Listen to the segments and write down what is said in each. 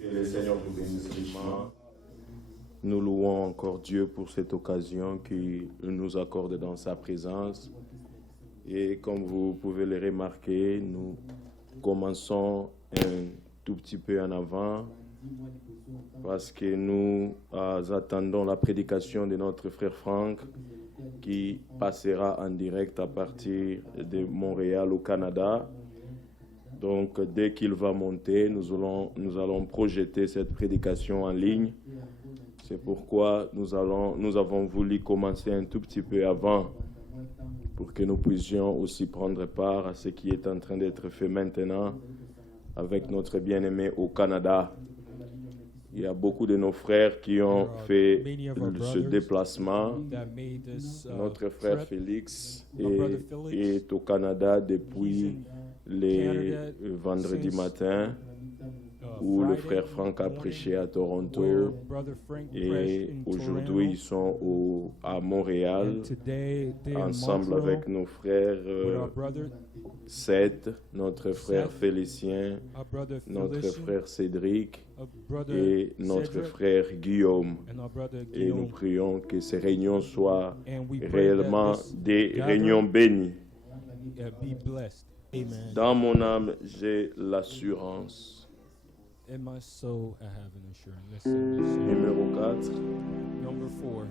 Que le Seigneur nous bénisse richement. Nous louons encore Dieu pour cette occasion qu'il nous accorde dans sa présence. Et comme vous pouvez le remarquer, nous commençons un tout petit peu en avant parce que nous attendons la prédication de notre frère Franck qui passera en direct à partir de Montréal au Canada. Donc, dès qu'il va monter, nous allons projeter cette prédication en ligne. C'est pourquoi nous avons voulu commencer un tout petit peu avant pour que nous puissions aussi prendre part à ce qui est en train d'être fait maintenant avec notre bien-aimé au Canada. Il y a beaucoup de nos frères qui ont fait ce déplacement. Notre frère Félix est au Canada depuis les vendredis matin où le frère Franck a prêché à Toronto et aujourd'hui ils sont à Montréal ensemble avec nos frères Seth, notre frère Félicien, notre frère Cédric et notre frère Guillaume. Et nous prions que ces réunions soient réellement des réunions bénies. Dans mon âme, j'ai l'assurance. In my soul, I have an assurance. Listen, Numéro 4. Number 4.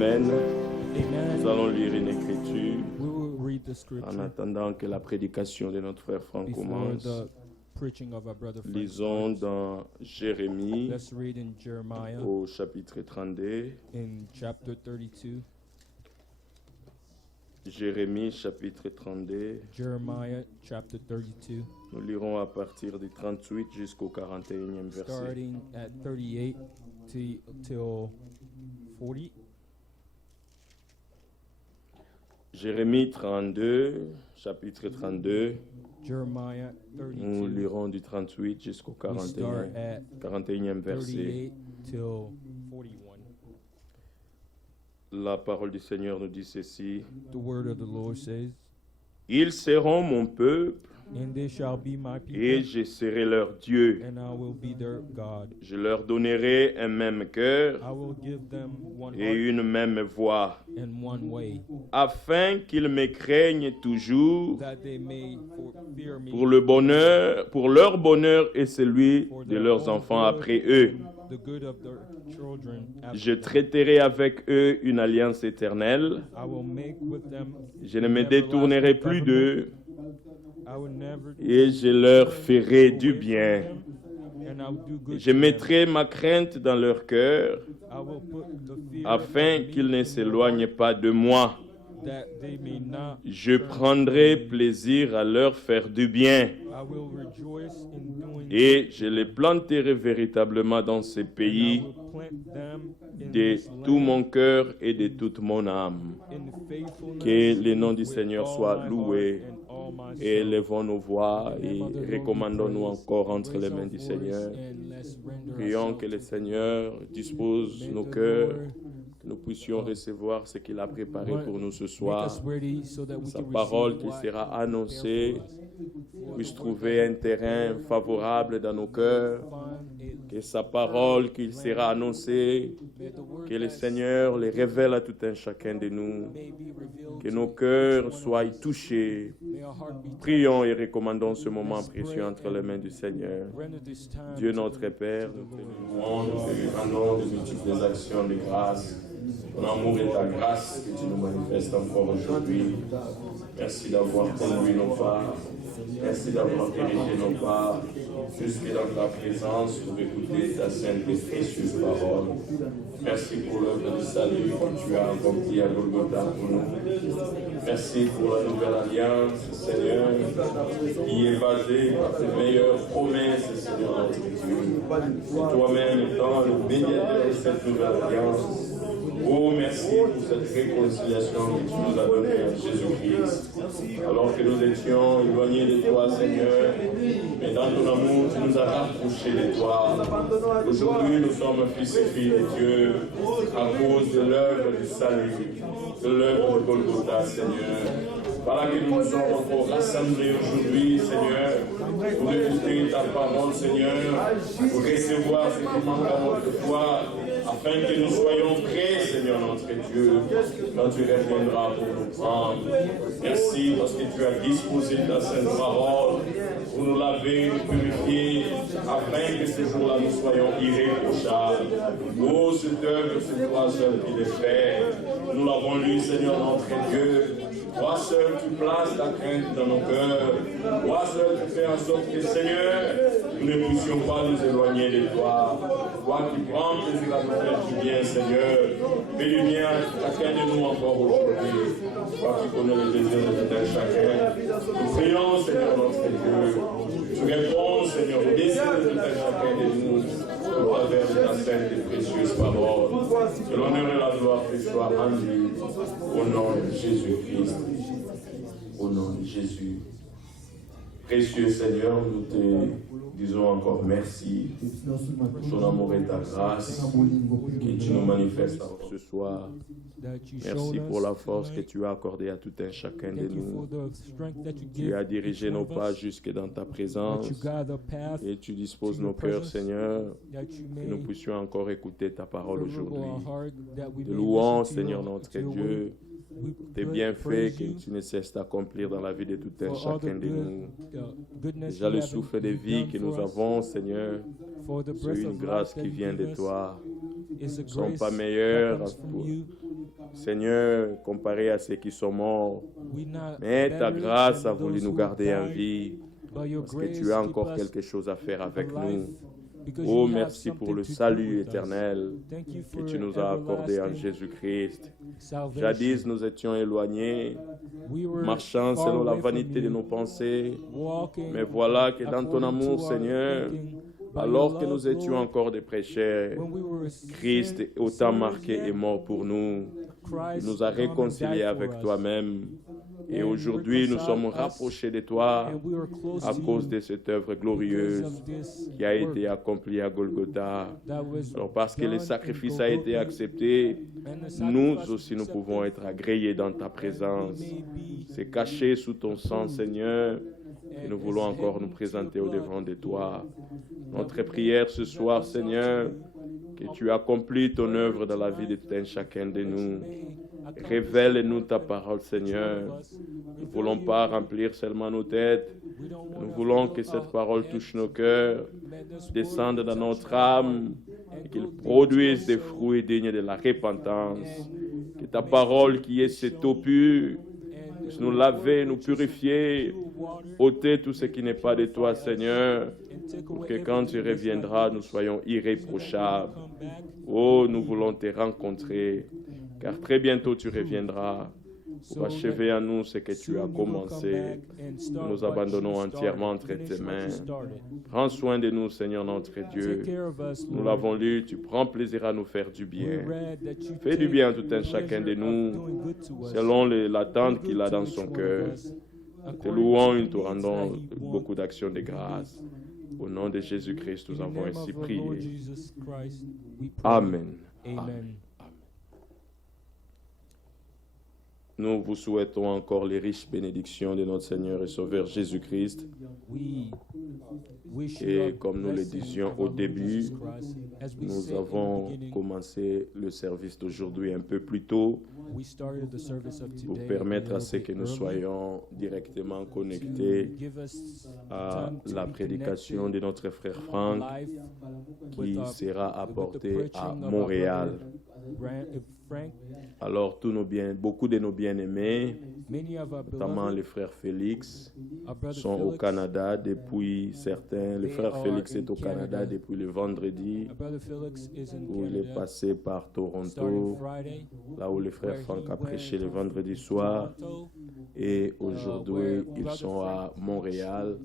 Amen. Amen. Nous allons lire une écriture We will read the en scripture attendant que la prédication de notre frère Franck before commence. the preaching of our brother Frank Lisons starts. dans Jérémie Let's read in Jeremiah au chapitre 32. in chapter 32. Jérémie chapitre 32. Jeremiah chapter 32, Nous lirons à partir du 38 jusqu'au 41e verset. starting at 38 till 40. Jérémie 32, chapitre 32. Jeremiah Nous 32. lirons du 38 jusqu'au We start at 41e verset. 38 till 41. La parole du Seigneur nous dit ceci. The word of the Lord says, Ils seront mon peuple "And they shall be my et people, je serai leur Dieu. and I will be their God. Je leur donnerai un même cœur I will give them one et heart une même voix, and one way, afin qu'ils me craignent toujours that they may fear me pour le bonheur, pour leur bonheur et celui for de their leurs own enfants good après eux. and the good of their children after Je them. traiterai avec eux une alliance éternelle. I will make with them Je ne me an détournerai everlasting plus covenant. d'eux I will never et je leur ferai turn du away from bien. them, and I will do good Je to them. mettrai ma crainte dans leur cœur I will put the fear afin of me qu'ils ne in their s'éloignent heart, pas de moi. that they may not Je turn prendrai from me. plaisir à leur faire du bien I will rejoice in doing et je les planterai véritablement dans ce and I pays will plant them in de this tout land mon cœur et de toute mon âme. in faithfulness Que le nom du with Seigneur all soit my loué. heart and all my Et soul. élevons nos voix In the name et of the Lord we recommandons-nous praise. encore entre les Raise mains our du voice Seigneur. and let's render Prions ourselves que le to Seigneur dispose May nos the cœurs, Lord que nous puissions recevoir ce qu'il a préparé pour nous ce make soir. us ready so that we Sa can parole receive qui what sera He prepared annoncée for us. puisse trouver un terrain favorable dans nos cœurs. Que sa parole qui sera annoncée, que le Seigneur les révèle à tout un chacun de nous. Que nos cœurs soient touchés. Prions et recommandons ce moment précieux entre les mains du Seigneur. Dieu notre Père, nous te louons, nous te rendons de multiples actions de grâce. Ton amour et ta grâce que tu nous manifestes encore aujourd'hui. Merci d'avoir conduit nos pas. Merci d'avoir dirigé nos pas jusque dans ta présence pour écouter ta sainte et précieuse parole. Merci pour l'œuvre du salut que tu as accompli à Golgotha pour nous. Merci pour la nouvelle alliance, Seigneur, qui est basée par tes meilleures promesses, Seigneur notre Dieu. Et toi-même étant le médiateur de cette nouvelle alliance. Oh, merci pour cette réconciliation que tu nous as donnée en Jésus-Christ. Alors que nous étions éloignés de toi, Seigneur, mais dans ton amour, tu nous as rapprochés de toi. Aujourd'hui, nous sommes fils et filles de Dieu à cause de l'œuvre du salut, de l'œuvre de Golgotha, Seigneur. Voilà que nous nous sommes encore rassemblés aujourd'hui, Seigneur, pour écouter ta parole, Seigneur, pour recevoir ce qui manque à notre foi, afin que nous soyons prêts, Seigneur notre Dieu, quand tu reviendras pour nous prendre. Merci parce que tu as disposé ta sainte parole pour nous laver, nous purifier, afin que ce jour-là nous soyons irréprochables. Oh, cette œuvre, c'est toi seul qui l'es fait. Nous l'avons lu, Seigneur notre Dieu. Toi seul, tu places ta crainte dans nos cœurs. Toi seul, tu fais en sorte que, Seigneur, nous ne puissions pas nous éloigner de toi. Toi qui prends plaisir à nous faire du bien, Seigneur. Fais du bien à chacun de nous encore aujourd'hui. Toi qui connais les désirs de tout un chacun. Nous prions, Seigneur notre Dieu. Tu réponds, Seigneur, aux désirs de tout un chacun de nous. Au travers de ta sainte et précieuse parole. Que l'honneur et la gloire te soient rendus au nom de Jésus-Christ. Au nom de Jésus. Précieux Seigneur, nous te disons encore merci pour ton amour et ta grâce que tu nous manifestes ce soir. Merci pour la force que tu as accordée à tout un chacun de nous. Tu as dirigé nos pas jusque dans ta présence et tu disposes nos cœurs, Seigneur, que nous puissions encore écouter ta parole aujourd'hui. Te louons, Seigneur notre Dieu, tes bienfaits que tu ne cesses d'accomplir dans la vie de tout un chacun de nous. Déjà le souffle de vie que nous avons, Seigneur, c'est une grâce qui vient de toi. Nous ne sommes pas meilleurs Seigneur, comparé à ceux qui sont morts, We not mais ta better grâce a than voulu those nous who garder en died, vie, but your parce que grace tu as keep encore us quelque chose à faire avec alive, nous. because Oh, you have merci pour something le to do salut with us. éternel Thank you que for tu nous as accordé en everlasting Jésus-Christ. salvation. Jadis, nous étions éloignés, We were marchant far selon la away from vanité de you, nos pensées. walking Mais voilà que dans ton according amour, to our Seigneur, thinking. By your alors que love, nous étions Lord, encore des pécheurs, when we were Christ est autant sinners marqué yet, et mort pour nous. Il Christ nous a come and réconciliés died avec for us. toi-même. Et And aujourd'hui, nous sommes reconciled us, rapprochés de toi and we are close à to cause you de cette œuvre because glorieuse of this qui a work été accomplie à Golgotha. that was Alors parce que le done in sacrifice a été Golgotha, accepté, and the nous sacrifice aussi nous was pouvons accepted, être agréés dans ta and présence. we may be C'est caché sous ton sang, Seigneur, et and nous is voulons encore hidden nous to présenter your au blood. devant de toi. That Notre we prière may ce soir, present Seigneur, to you que tu accomplis ton œuvre dans la vie de tout un chacun de nous. Révèle-nous ta parole, Seigneur. Nous ne voulons pas remplir seulement nos têtes. Nous voulons que cette parole touche nos cœurs, descende dans notre âme et qu'il produise des fruits dignes de la repentance. Que ta parole qui est cette eau pure puisse nous laver, nous purifier, ôter tout ce qui n'est pas de toi, Seigneur, pour que quand tu reviendras, nous soyons irréprochables. Oh, nous voulons te rencontrer, car très bientôt tu reviendras pour achever en nous ce que tu as commencé. Nous nous abandonnons entièrement entre tes mains. Prends soin de nous, Seigneur notre Dieu. Nous l'avons lu, tu prends plaisir à nous faire du bien. Fais du bien à tout un chacun de nous, selon l'attente qu'il a dans son cœur. Nous te louons et nous te rendons beaucoup d'actions de grâce. Au nom de Jésus-Christ, nous avons ainsi prié. Amen. Amen. Nous vous souhaitons encore les riches bénédictions de notre Seigneur et Sauveur Jésus-Christ. Et comme nous le disions au début, nous avons commencé le service d'aujourd'hui un peu plus tôt pour permettre à ce que nous soyons directement connectés à la prédication de notre frère Franck qui sera apportée à Montréal. Alors, beaucoup de nos bien-aimés, notamment les frères Félix, sont au Canada depuis certains. Le frère Félix est au Canada depuis le vendredi, où il est passé par Toronto, là où le frère Franck a prêché le vendredi soir. Et aujourd'hui, ils sont à Montréal,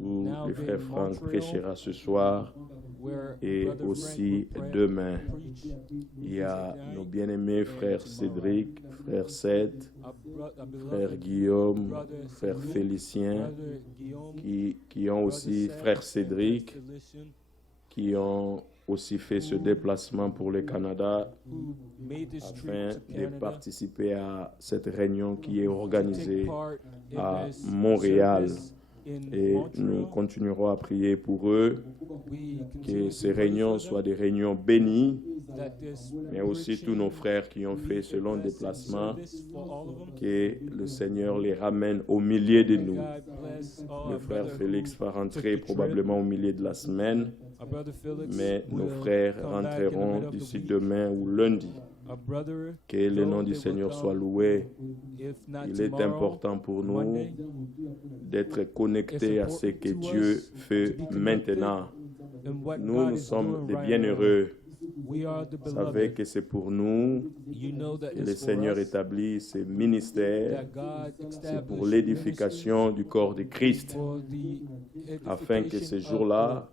où le frère Franck prêchera ce soir. Et aussi demain, il y a nos bien-aimés frères Cédric, frère Seth, frère Guillaume, frère Félicien, qui ont aussi, frère Cédric, qui ont aussi fait ce déplacement pour le Canada afin de participer à cette réunion qui est organisée à Montréal. Et nous continuerons à prier pour eux, que ces réunions soient des réunions bénies, mais aussi tous nos frères qui ont fait ce long déplacement, que le Seigneur les ramène au milieu de nous. Le frère Félix va rentrer probablement au milieu de la semaine, mais nos frères rentreront d'ici demain ou lundi. Que le nom du Seigneur soit loué. Il est important pour nous d'être connectés à ce que Dieu fait maintenant. Nous sommes des bienheureux. Vous savez que c'est pour nous que le Seigneur établit ce ministère. C'est pour l'édification du corps de Christ, afin que ce jour-là,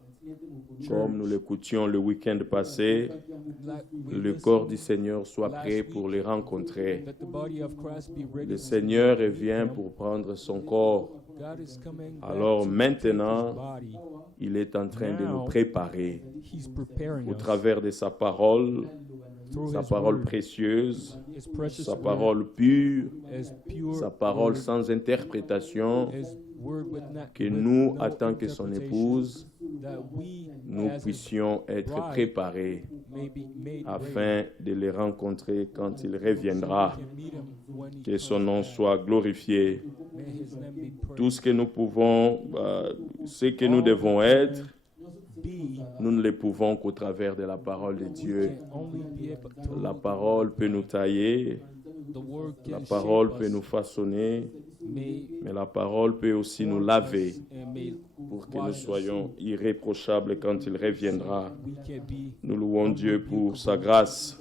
comme nous l'écoutions le week-end passé, le corps du Seigneur soit prêt pour les rencontrer. Le Seigneur revient pour prendre son corps. Alors maintenant, il est en train de nous préparer au travers de sa parole précieuse, sa parole pure, sa parole sans interprétation, que nous, en tant que son épouse, nous puissions être préparés afin de les rencontrer quand il reviendra. Que son nom soit glorifié. Tout ce que nous pouvons, ce que nous devons être, Nous ne les pouvons qu'au travers de la parole de Dieu. La parole peut nous tailler, la parole peut nous façonner, mais la parole peut aussi nous laver pour que nous soyons irréprochables quand il reviendra. Nous louons Dieu pour sa grâce.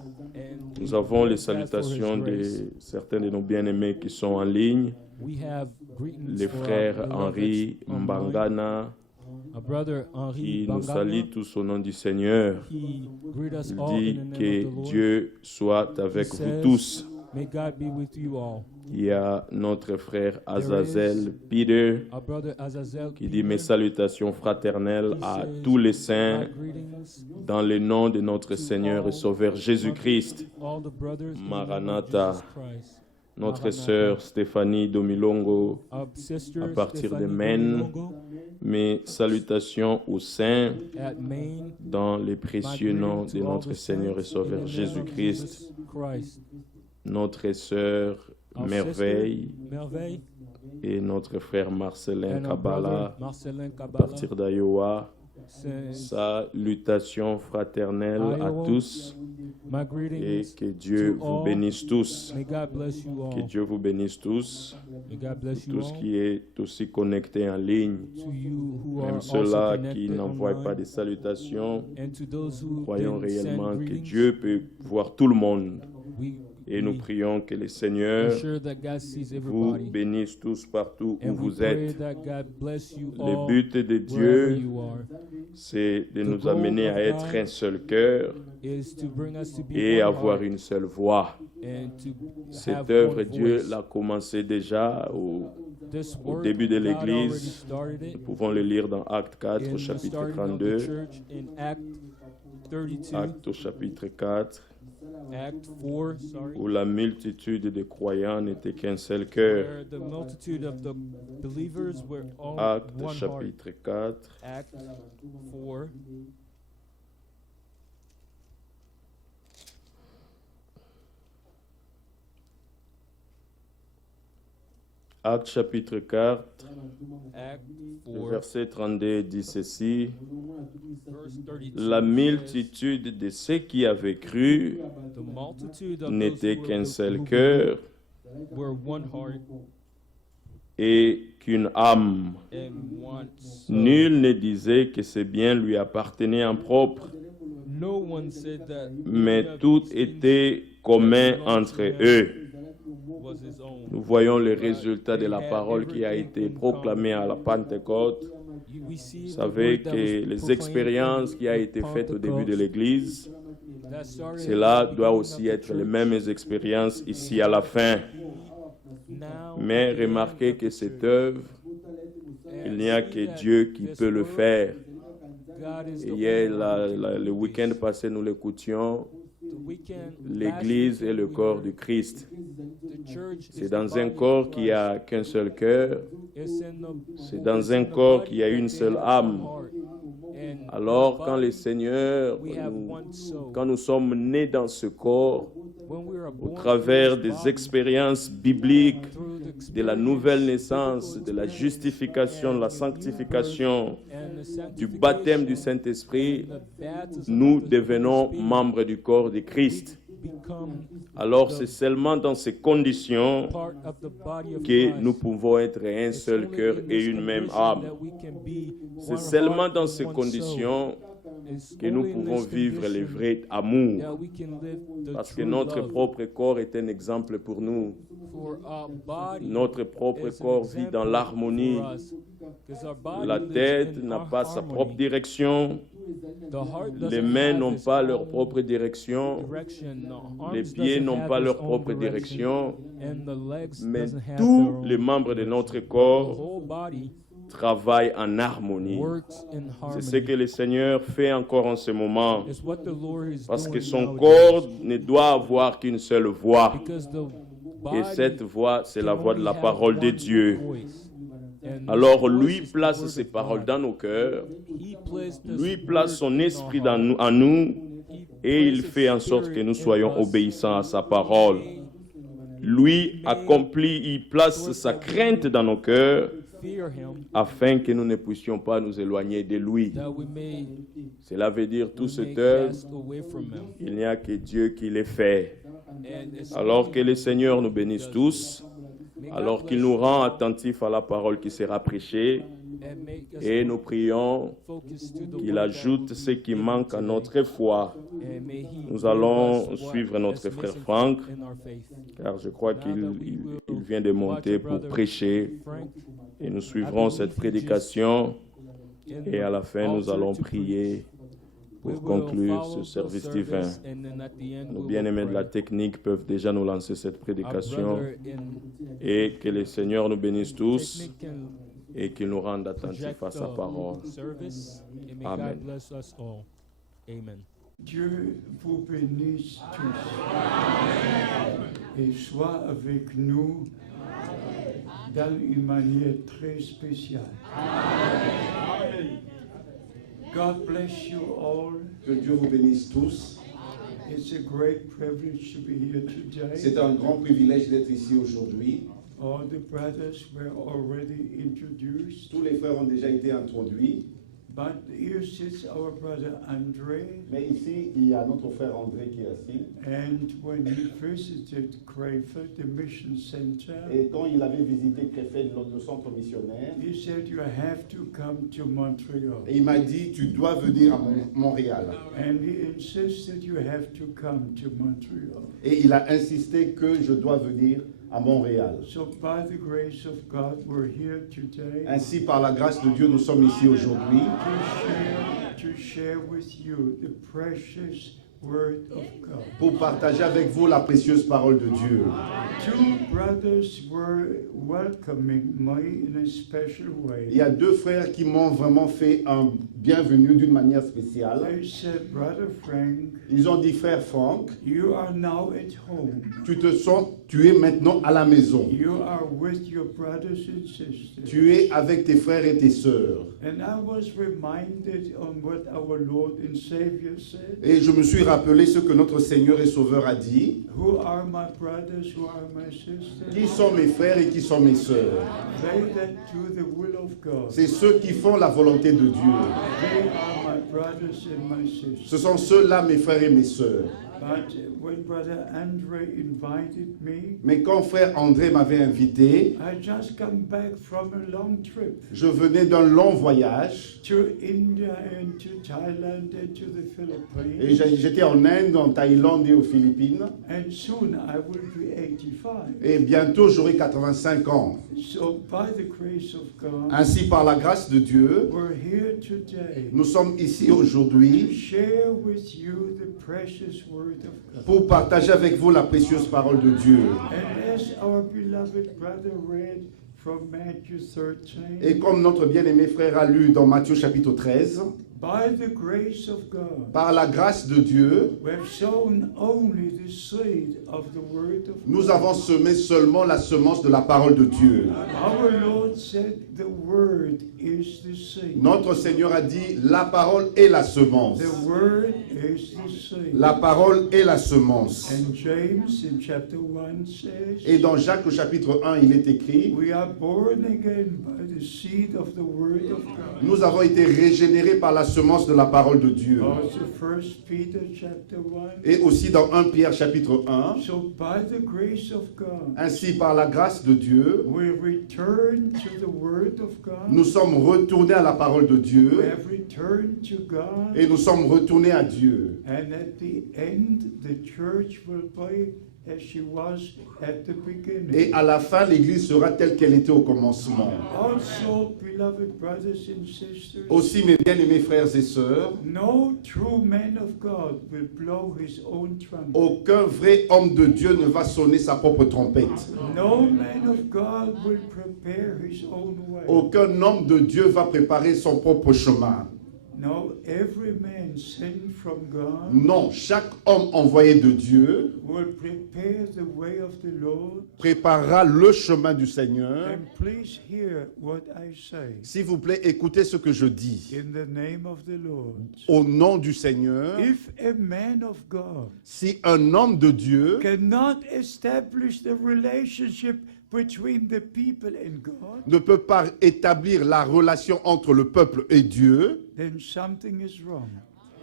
Nous avons les salutations de certains de nos bien-aimés qui sont en ligne. Les frères Henri Mbangana, qui nous salue tous au nom du Seigneur. Il dit que Dieu soit avec vous tous. Il y a notre frère Azazel Peter qui dit mes salutations fraternelles à tous les saints dans le nom de notre Seigneur et Sauveur Jésus-Christ. Maranatha. Notre sœur Stéphanie Domilongo à partir de Maine. Mes salutations aux saints dans les précieux noms de notre Seigneur et Sauveur Jésus-Christ. Notre sœur Merveille et notre frère Marcelin Kabbalah à partir d'Iowa. Salutations fraternelles à tous et que Dieu vous bénisse tous. Que Dieu vous bénisse tous. Tous qui est aussi connectés en ligne, même ceux-là qui n'envoient pas de salutations. Croyons réellement que Dieu peut voir tout le monde. Et nous prions que le Seigneur vous bénisse tous partout où vous êtes. Le but de Dieu, c'est de nous amener à être un seul cœur et avoir une seule voix. Cette œuvre, Dieu l'a commencé déjà au début de l'Église. Nous pouvons le lire dans Actes 4, au chapitre 32. Actes au chapitre 4. Où la multitude de croyants n'était qu'un seul cœur. Actes chapitre 4. Actes chapitre 4, le verset 32 dit ceci. La multitude de ceux qui avaient cru n'était qu'un seul cœur et qu'une âme. Nul ne disait que ses biens lui appartenaient en propre, mais tout était commun entre eux. Nous voyons le résultat de la parole qui a été proclamée à la Pentecôte. Vous savez que les expériences qui ont été faites au début de l'Église, cela doit aussi être les mêmes expériences ici à la fin. Mais remarquez que cette œuvre, il n'y a que Dieu qui peut le faire. Et hier, le week-end passé, nous l'écoutions. L'Église est le corps du Christ. C'est dans un corps qui a qu'un seul cœur. C'est dans un corps qui a une seule âme. Alors, quand le Seigneur, quand nous sommes nés dans ce corps, au travers des expériences bibliques, de la nouvelle naissance, de la justification, de la sanctification, du baptême du Saint-Esprit, nous devenons membres du corps de Christ. Alors c'est seulement dans ces conditions que nous pouvons être un seul cœur et une même âme. C'est seulement dans ces conditions que nous pouvons vivre le vrai amour. Parce que notre propre corps est un exemple pour nous. Notre propre corps vit dans l'harmonie. La tête n'a pas sa propre direction. Les mains n'ont pas leur propre direction. Les pieds n'ont pas leur propre direction. Mais tous les membres de notre corps travaille en harmonie. C'est ce que le Seigneur fait encore en ce moment. Parce que son corps ne doit avoir qu'une seule voix. Et cette voix, c'est la voix de la parole de Dieu. Alors, lui place ses paroles dans nos cœurs. Lui place son esprit en nous. Et il fait en sorte que nous soyons obéissants à sa parole. Lui accomplit, il place sa crainte dans nos cœurs. fear him, afin que nous ne puissions pas nous éloigner de lui. that we may, Cela veut dire tout we ce may œuvre, cast away from him. il n'y a que Dieu qui les fait. And it's Alors only que le God Seigneur nous who bénisse does tous, it. May God alors bless qu'il nous you rend attentifs à la parole qui sera prêchée, and make us et nous prions focus to the qu'il word ajoute that ce we qui give manque à today. notre foi. And may he Nous give allons us what suivre notre is frère missing Franck, in our faith. car je crois Now qu'il that we il will vient de watch monter our pour brother prêcher, Frank, et nous suivrons cette prédication, in et à la the fin nous altar allons to prier we pour will conclure follow ce the service divin. service, and then at the end Nos we bien-aimés will de la pray. technique peuvent déjà nous lancer cette Our prédication, brother in et que le Seigneur nous bénisse tous technique can et qu'il nous rende attentifs project à sa parole. the service, and may Amen. God bless us all. Amen. Dieu vous bénisse tous et soit avec nous dans une manière très spéciale. God bless you all. Que Dieu vous bénisse tous. It's a great privilege to be here C'est today. un grand privilège d'être ici aujourd'hui. All the brothers were already introduced, Tous les frères ont déjà été introduits. but here sits our brother Andre. Mais ici, il y a notre frère André qui est assis. And when he visited Crayford, the mission center, Et quand il avait visité Krefeld, le centre missionnaire, he said, "You have to come to Montreal." et il m'a dit, tu dois venir à Montréal. And he insisted you have to come to Montreal. Et il a insisté que je dois venir à Montréal. So by the grace of God, we're here today Ainsi, par la grâce de Dieu, nous sommes ici aujourd'hui to share with you the precious Word of God. pour partager avec vous la précieuse parole de Dieu. Two brothers were welcoming me in a special Il y way. a deux frères qui m'ont vraiment fait un bienvenue d'une manière spéciale. They said, "Brother Frank, Ils ont dit, frère Franck, you are now at home. tu es maintenant à la maison. You are with your brothers and sisters." Tu es avec tes frères et tes sœurs. And I was reminded on what our Lord and Savior said. Et je me suis rappelé ce que notre Seigneur et Sauveur a dit. Who are my brothers, who are my sisters? Qui sont mes frères et qui sont mes sœurs? They that do the will of God. C'est ceux qui font la volonté de Dieu. They are my brothers and my sisters. Ce sont ceux-là, mes frères et mes sœurs. But when Brother Andre invited me, Mais quand frère André m'avait invité, I just come back from a long trip je venais d'un long voyage. to India and to Thailand and to the Et Philippines. j'étais en Inde, en Thaïlande et aux Philippines. And soon I will be 85. Et bientôt, j'aurai 85 ans. So by the grace of God, Ainsi, par la grâce de Dieu, we're here today nous sommes ici to aujourd'hui share with you the precious Word of God. pour partager avec vous la précieuse parole de Dieu. And as our beloved brother read from Matthew 13, Et comme notre bien-aimé frère a lu dans Matthieu chapitre 13, by the grace of God, par la grâce de Dieu, we have sown only the seed of the Word of nous God. avons semé seulement la semence de la parole de Dieu. Our Lord said the Word is the seed. Notre Seigneur a dit, la parole est la semence. The Word is the seed. La parole est la semence. And James in chapter 1 says, Et dans Jacques au chapitre 1, il est écrit, we are born again by the seed of the Word of God. nous avons été régénérés par la semence de la parole de Dieu. Also 1 Peter chapter 1. Et aussi dans 1 Pierre chapitre 1, So by the grace of God, ainsi par la grâce de Dieu, we return to the Word of God. nous sommes retournés à la parole de We Dieu have returned to God. et nous sommes retournés à Dieu. And at the end, the church will be as she was at the beginning. Et à la fin, l'Église sera telle qu'elle était au commencement. Also, beloved brothers and sisters, Aussi, mes bien-aimés frères et sœurs, no true man of God will blow his own trumpet. aucun vrai homme de Dieu ne va sonner sa propre trompette. No man of God will prepare his own way. Aucun homme de Dieu va préparer son propre chemin. No, every man sent from God Non, chaque homme envoyé de Dieu will prepare the way of the Lord. préparera le chemin du Seigneur. And please hear what I say. S'il vous plaît, écoutez ce que je dis. In the name of the Lord. Au nom du Seigneur, If a man of God si un homme de Dieu cannot establish the relationship between the people and God, ne peut pas établir la relation entre le peuple et Dieu, then something is wrong.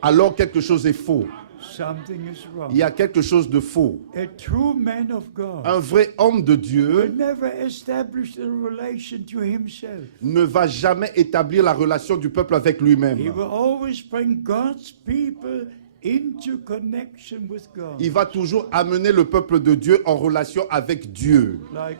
alors quelque chose est faux. Something is wrong. Il y a quelque chose de faux. A true man of God Un vrai homme de will Dieu never establish the relation to himself. ne va jamais établir la relation du peuple avec He lui-même. will always bring God's people into connection with God. Il va toujours amener le peuple de Dieu en relation avec Dieu. Like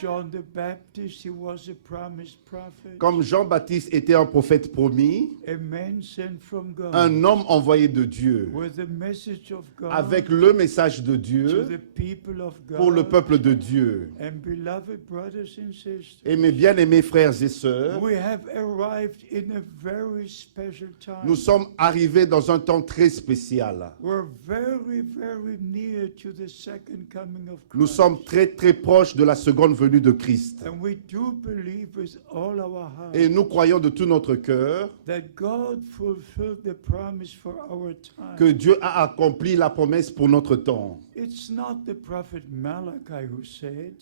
John the Baptist, he was a promised prophet. Comme Jean-Baptiste était un prophète promis, A man sent from God un homme envoyé de Dieu, with the message of God avec le message de to Dieu the people of God. pour le peuple de Dieu. And beloved brothers and sisters, Et mes bien-aimés frères et sœurs, we have arrived in a very special time. nous sommes arrivés dans un temps très spécial. We're very, very near to the second coming of Christ. Nous sommes très très proches de la seconde venue de Christ. And we do believe with all our heart Et nous croyons de tout notre cœur that God fulfilled the promise for our time. que Dieu a accompli la promesse pour notre temps. It's not the prophet Malachi who said,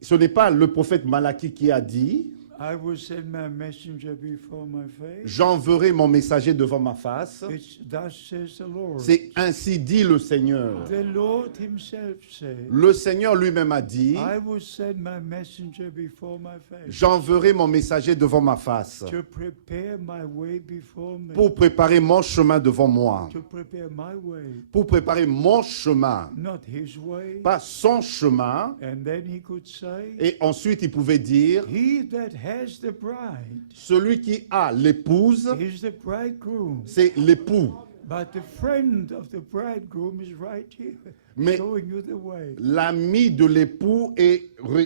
Ce n'est pas le prophète Malachie qui a dit I will send my messenger before my face. « J'enverrai mon messager devant ma face It's thus says the ». Lord. C'est ainsi dit le Seigneur. The Lord himself said, Le Seigneur lui-même a dit I will send my messenger before my « face J'enverrai mon messager devant ma face to prepare my way before me, pour préparer mon chemin devant moi, to prepare my way, pour préparer mon chemin, not his way. pas son chemin. » And then he could say, Et ensuite, il pouvait dire he that has the bride « Celui qui a l'épouse, is the bridegroom. c'est l'époux. But the friend of the bridegroom is right here, Mais showing you the way. l'ami de l'époux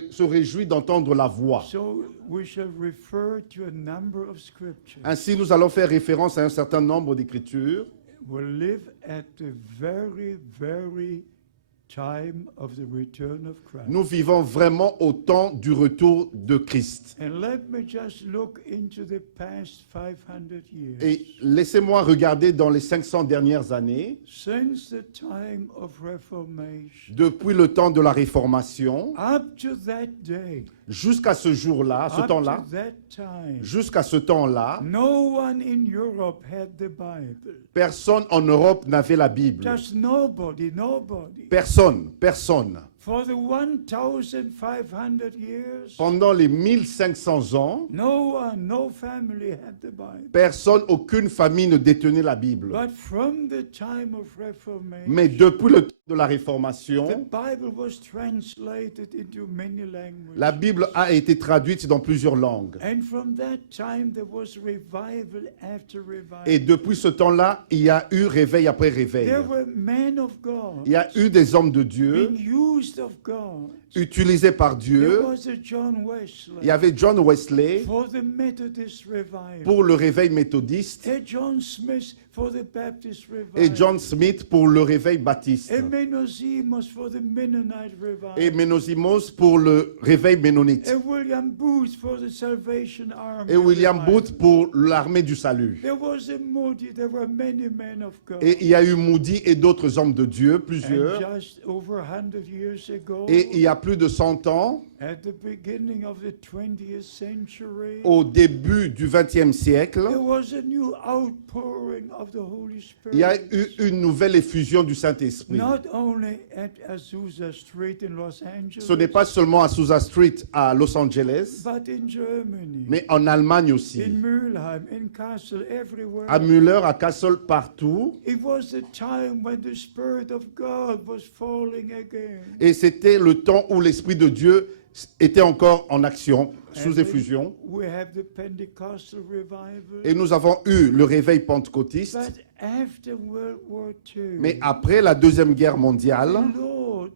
se réjouit d'entendre la voix. So we shall refer to a number of scriptures. Ainsi, nous allons faire référence à un certain nombre d'écritures. We live at the very, very time of the return of Christ. Nous vivons vraiment au temps du retour de Christ. And let me just look into the past 500 years. Et laissez-moi regarder dans les 500 dernières années, Since the time of Reformation, depuis le temps de la Réformation, up to that day, jusqu'à ce jour-là, ce up temps-là, to that time, jusqu'à ce temps-là, no one in Europe had the Bible. personne en Europe n'avait la Bible. Just nobody, nobody. Personne. For the 1,500 years, Pendant les 1500 ans, no one, no family had the Bible. personne, aucune famille ne détenait la Bible. But from the time of Reformation, Mais depuis le temps de la the Réformation, Bible was translated into many languages. la Bible a été traduite dans plusieurs langues. And from that time, there was revival after revival. Et depuis ce temps-là, il y a eu réveil après réveil. There were men of God, Il y a eu des hommes de Dieu being used of God. utilisés par There Dieu. was a John Wesley Il y avait John Wesley for the Methodist revival, pour le réveil méthodiste a John Smith for the Baptist revival, et John Smith pour le réveil baptiste a Menosimus for the Mennonite revival, et Ménosimos pour le réveil ménonite a William Booth for the Salvation Army et William revival. Booth pour l'armée du salut. There was a Moody, there were many men of God. Et il y a eu Moody et d'autres hommes de Dieu, And plusieurs. just over 100 years ago, Et il y a plus de 100 ans, at the beginning of the 20th century, au début du XXe siècle, there was a new outpouring of the Holy il y a Spirit. eu une nouvelle effusion du Saint-Esprit. Not only at Azusa Street in Los Angeles, Ce n'est pas seulement à Sousa Street à Los Angeles, but in Germany, mais en Allemagne in aussi. Mülheim, in Kassel, everywhere. À Müller, à Kassel, partout. It was the time when the Spirit of God was falling again. Et c'était le temps où l'Esprit de Dieu était encore en action, sous And then effusion. we have the Pentecostal revival. Et nous avons eu le réveil pentecôtiste. But after World War II, Mais après la Deuxième Guerre mondiale, the Lord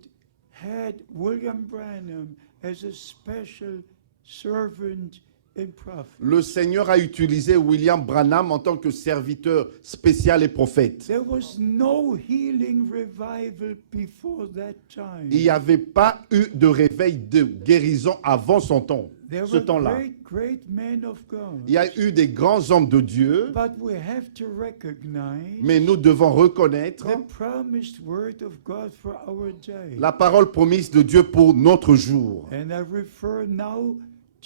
had William Branham as a special servant and prophet. le Seigneur a utilisé William Branham en tant que serviteur spécial et prophète. There was no healing revival before that time. Il n'y avait pas eu de réveil de guérison avant son temps. There ce were temps-là. great men of God. Il y a eu des grands hommes de Dieu, But we have to recognize mais nous devons reconnaître the promised word of God for our day. la parole promise de Dieu pour notre jour. And I refer now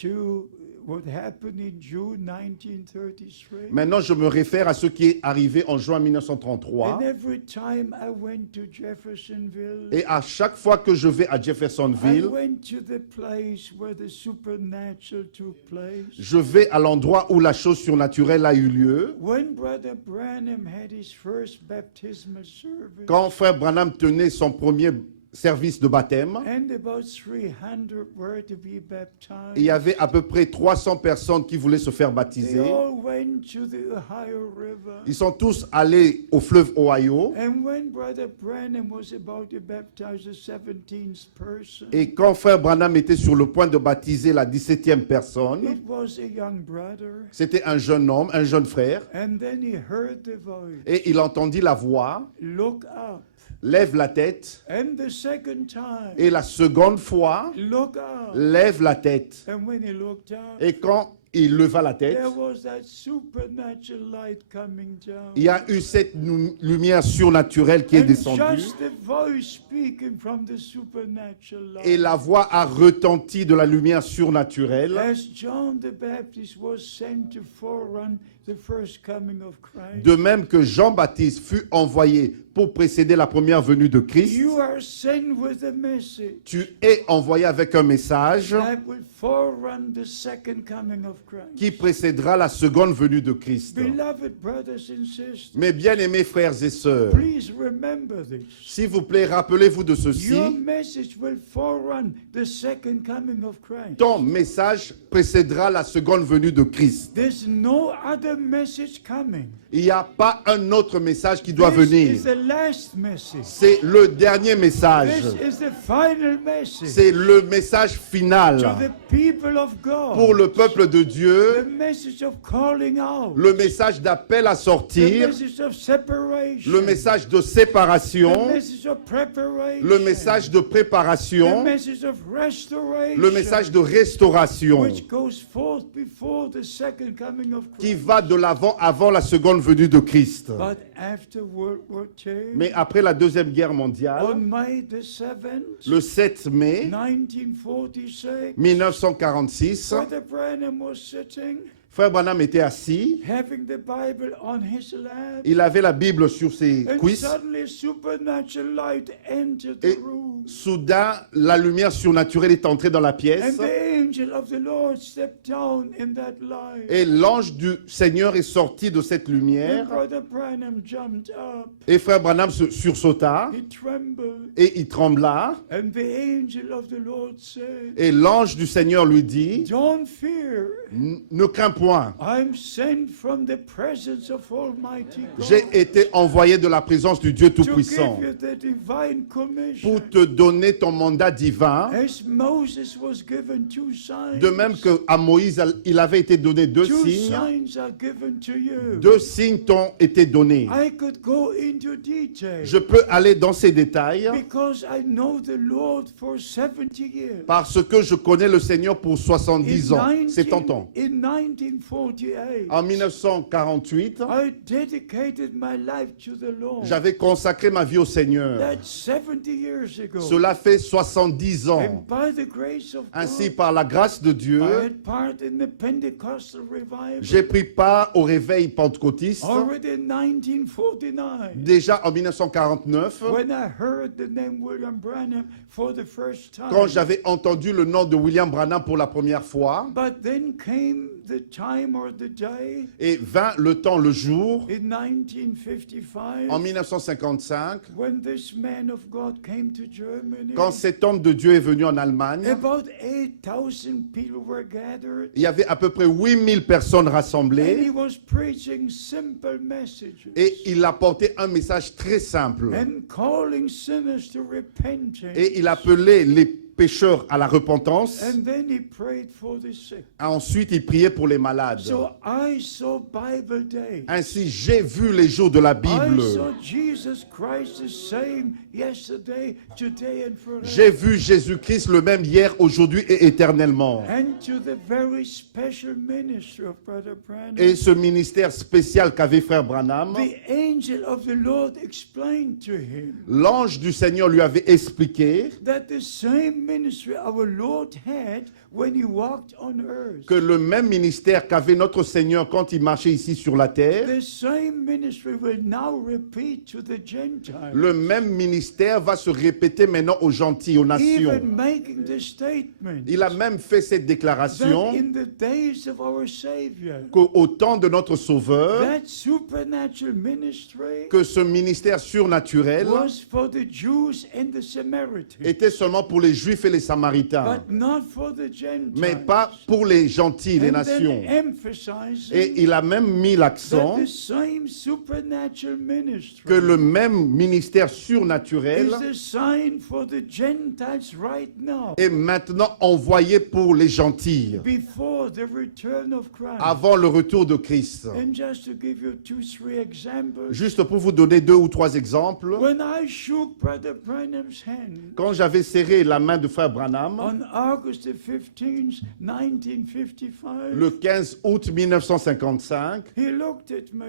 to what happened in June 1933. Maintenant, je me réfère à ce qui est arrivé en juin 1933. And every time I went to Jeffersonville, Et à chaque fois que je vais à I Jeffersonville, went to the place where the supernatural took place. je vais à l'endroit où la chose surnaturelle a eu lieu. When Brother Branham had his first baptismal service, Quand Frère Branham tenait son premier service de baptême, and about 300 were to be il y baptized, avait à peu près 300 personnes qui voulaient se faire they baptiser. all went to the Ohio River. Ils sont tous allés au fleuve Ohio. And when Brother Branham was about to baptize the 17th person, Et quand Frère Branham était sur le point de baptiser la 17e personne, it was a young brother. c'était un jeune homme, un jeune frère, And then he heard the voice, et il entendit la voix, look up. lève la tête, And the second time, et la seconde fois, look up. lève la tête. And when he looked up, Et quand il leva la tête, there was that supernatural light coming down. il y a eu cette lumière surnaturelle qui est And descendue, just the voice speaking from the supernatural light. et la voix a retenti de la lumière surnaturelle. As John the Baptist was sent to forerun the first coming of Christ, De même que Jean-Baptiste fut envoyé pour précéder la première venue de Christ, you are sent with a message tu es envoyé avec un message that will forerun the second coming of Christ. qui précédera la seconde venue de Christ. Beloved brothers and sisters, Mes bien-aimés frères et sœurs, please remember this. s'il vous plaît, rappelez-vous de ceci. Your message will forerun the second coming of Christ. Ton message précédera la seconde venue de Christ. There's no other message coming. Il n'y a pas un autre message qui doit This venir. is the last message. C'est le dernier message. This is the final message C'est le message to final the people of God. pour le peuple de The Dieu, message of calling out. le message d'appel à The sortir, message of separation. le message de The séparation, message of preparation. le message de The préparation, message of restoration. le message de restauration which goes forth before the second coming of qui Christ. va de l'avant avant la seconde venue de Christ. But after World War II, Mais après la Deuxième Guerre on mondiale, May the 7th, le 7 mai 1946, 1946, Brother Branham was sitting, Frère Branham était assis, having the Bible on his lap, il avait la Bible sur ses and cuisses, suddenly supernatural light entered et the room. soudain la lumière surnaturelle est entrée dans la And pièce, the angel of the Lord stepped down in that light. et l'ange du Seigneur est sorti de cette And lumière, Brother Branham jumped up. et Frère Branham se sursauta, He trembled. et il trembla, And the angel of the Lord said, et l'ange du Seigneur lui dit, don't fear. ne crains point, I'm sent from the presence of Almighty God j'ai été envoyé de la présence du Dieu to Tout-Puissant give you the divine commission. pour te donner ton mandat divin, As Moses was given two signs, de même que à Moïse il avait été donné deux two signes. signs are given to you. Deux signes t'ont été donnés. I could go into detail Je peux aller dans ces détails because I know the Lord for 70 years. parce que je connais le Seigneur pour 70 ans. C'est tentant. In 1948, En 1948, I dedicated my life to the Lord. j'avais consacré ma vie au Seigneur. That's 70 years ago. Cela fait 70 ans. And by the grace of Ainsi, God, par la grâce de Dieu, I had part in the Pentecostal revival j'ai pris part au réveil pentecôtiste. already in 1949 Déjà en 1949, when I heard the name William Branham for the first time. quand j'avais entendu le nom de William Branham pour la première fois, But then came the time or the day et vint le temps, le jour, in 1955 en 1955, when this man of God came to Germany. quand cet homme de Dieu est venu en Allemagne. About 8,000 people were gathered. Il y avait à peu près 8000 personnes And he rassemblées was preaching simple messages et il apportait un message très simple. and calling sinners to repentance. Et il appelait les pécheurs à la repentance. and then he prayed for the sick. Ensuite, il priait pour les malades. So I saw Bible days. Ainsi, j'ai vu les jours de la I Bible. saw Jesus Christ the same yesterday, today, and J'ai forever. vu Jésus-Christ le même hier, aujourd'hui et éternellement. And to the very special ministry of Brother Branham, Et ce ministère spécial qu'avait frère Branham, the angel of the Lord explained to him l'ange du Seigneur lui avait expliqué that the same ministry our Lord had when he walked on earth, que le même ministère qu'avait notre Seigneur quand il marchait ici sur la terre, the same ministry will now repeat to the Gentiles. le même ministère va se répéter maintenant aux gentils, aux nations. Even making the statement Il a même fait cette that déclaration in the days of our Savior, qu'au temps de notre Sauveur, that supernatural ministry que ce ministère surnaturel was for the Jews and the Samaritans, était seulement pour les Juifs et les Samaritains, but not for the Gentiles. mais pas pour les gentils, les And nations. then emphasizing Et il a même mis that l'accent the same supernatural ministry que le même ministère surnaturel is the sign for the Gentiles right now, est maintenant envoyé pour les gentils before the return of Christ. avant le retour de Christ. And just to give you 2-3 examples, Juste pour vous donner 2 ou 3 exemples, when I shook Brother Branham's hand quand j'avais serré la main de frère Branham on August the 15th, 1955, le 15 août 1955, he looked at me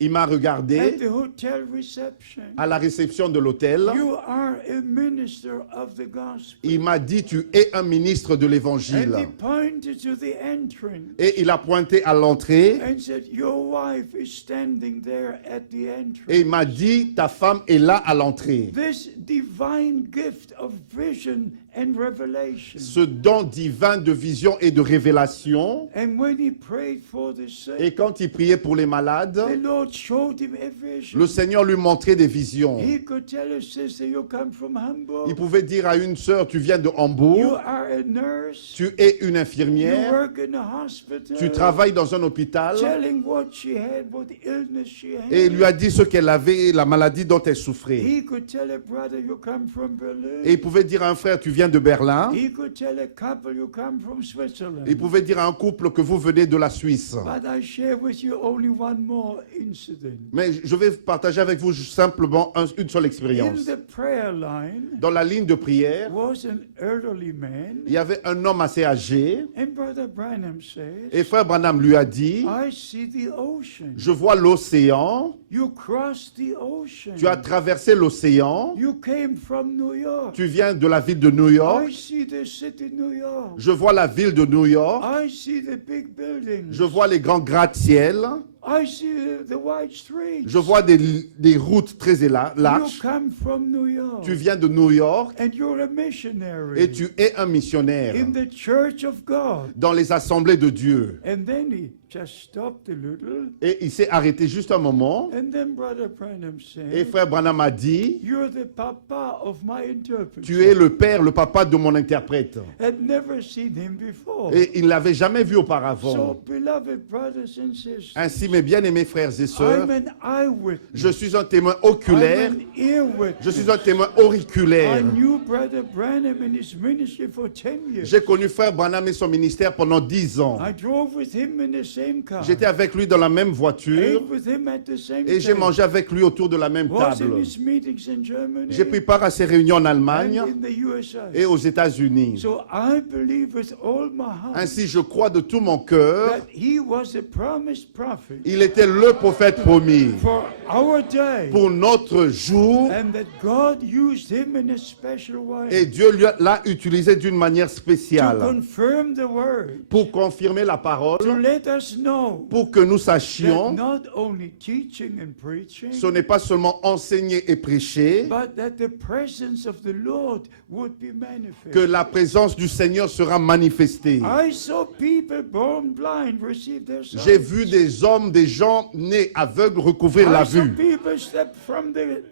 il m'a at regardé the hotel reception. à la réception de l'hôtel. You are a minister of the gospel. Il m'a dit, tu es un ministre de And l'évangile. he pointed to the entrance Et il a pointé à l'entrée and said, your wife is standing there at the entrance. et il m'a dit, ta femme est là à l'entrée. This divine gift of vision and revelation. Ce don divin de vision et de révélation. And when he prayed for the sick, Et quand il priait pour les malades, the Lord showed him a vision. le Seigneur lui montrait des visions. He could tell a sister, you come from Hamburg. Il pouvait dire à une sœur, tu viens de You Hambourg, are a nurse. tu es une You infirmière, work in a hospital. tu travailles dans un hôpital. Telling what she had, what illness she had. Et il lui a dit ce qu'elle avait, la maladie dont elle souffrait. He could tell a brother, you come from Berlin. Et il pouvait dire à un frère, tu viens de Berlin. He could tell a couple, you come from Switzerland. Il pouvait dire à un couple que vous venez de la Suisse. But I share with you only one more incident. Mais je vais partager avec vous simplement une seule In expérience. the prayer line Dans la ligne de prière, was an elderly man, il y avait un homme assez âgé. and Brother Branham says, Et frère Branham lui a dit, I see the ocean. je vois l'océan. You crossed the ocean. Tu as traversé l'océan. You came from New York. Tu viens de la ville de New York. I see the city New York. Je vois la ville de New York. I see the big buildings. Je vois les grands gratte-ciel. I see the wide streets. Je vois des routes très You larges. come from New York. Tu viens de New York And you're a missionary et tu es un missionnaire in the church of God. dans les assemblées de Dieu. And then he just stopped a little. Et il s'est arrêté juste un moment. And then Brother Branham Et said, frère Branham a dit, you're the papa of my interpreter. tu es le père, le papa de mon interprète. Had never seen him before. Et il ne l'avait jamais vu So, auparavant. beloved brothers and sisters, Ainsi, mes bien-aimés frères et sœurs, I'm an eyewitness. je suis un témoin I'm oculaire, an earwitness. je suis un témoin I auriculaire. knew Brother Branham and his ministry for 10 years. J'ai connu frère Branham et son ministère pendant 10 ans. I drove with him in the same car. J'étais avec lui dans la même voiture Ate with him at the same et j'ai table. mangé avec lui autour de la même Was in table. his meetings in Germany J'ai pris part à ses réunions en and Allemagne in the USA. et aux États-Unis. So I believe with all my heart Ainsi, je crois de tout mon cœur, that he was a promised prophet il était le prophète promis for our day, pour notre jour and that God used him in a special et way Dieu l'a utilisé d'une manière to spéciale confirm the word, pour confirmer la parole, to let us know pour que nous that sachions not only teaching and preaching, ce n'est pas seulement enseigner et prêcher, but that the presence of the Lord would be manifest. que la présence du Seigneur sera manifestée. I saw people born blind receive their sight. J'ai vu des hommes, des gens nés aveugles recouvrir la I saw vue. people step from the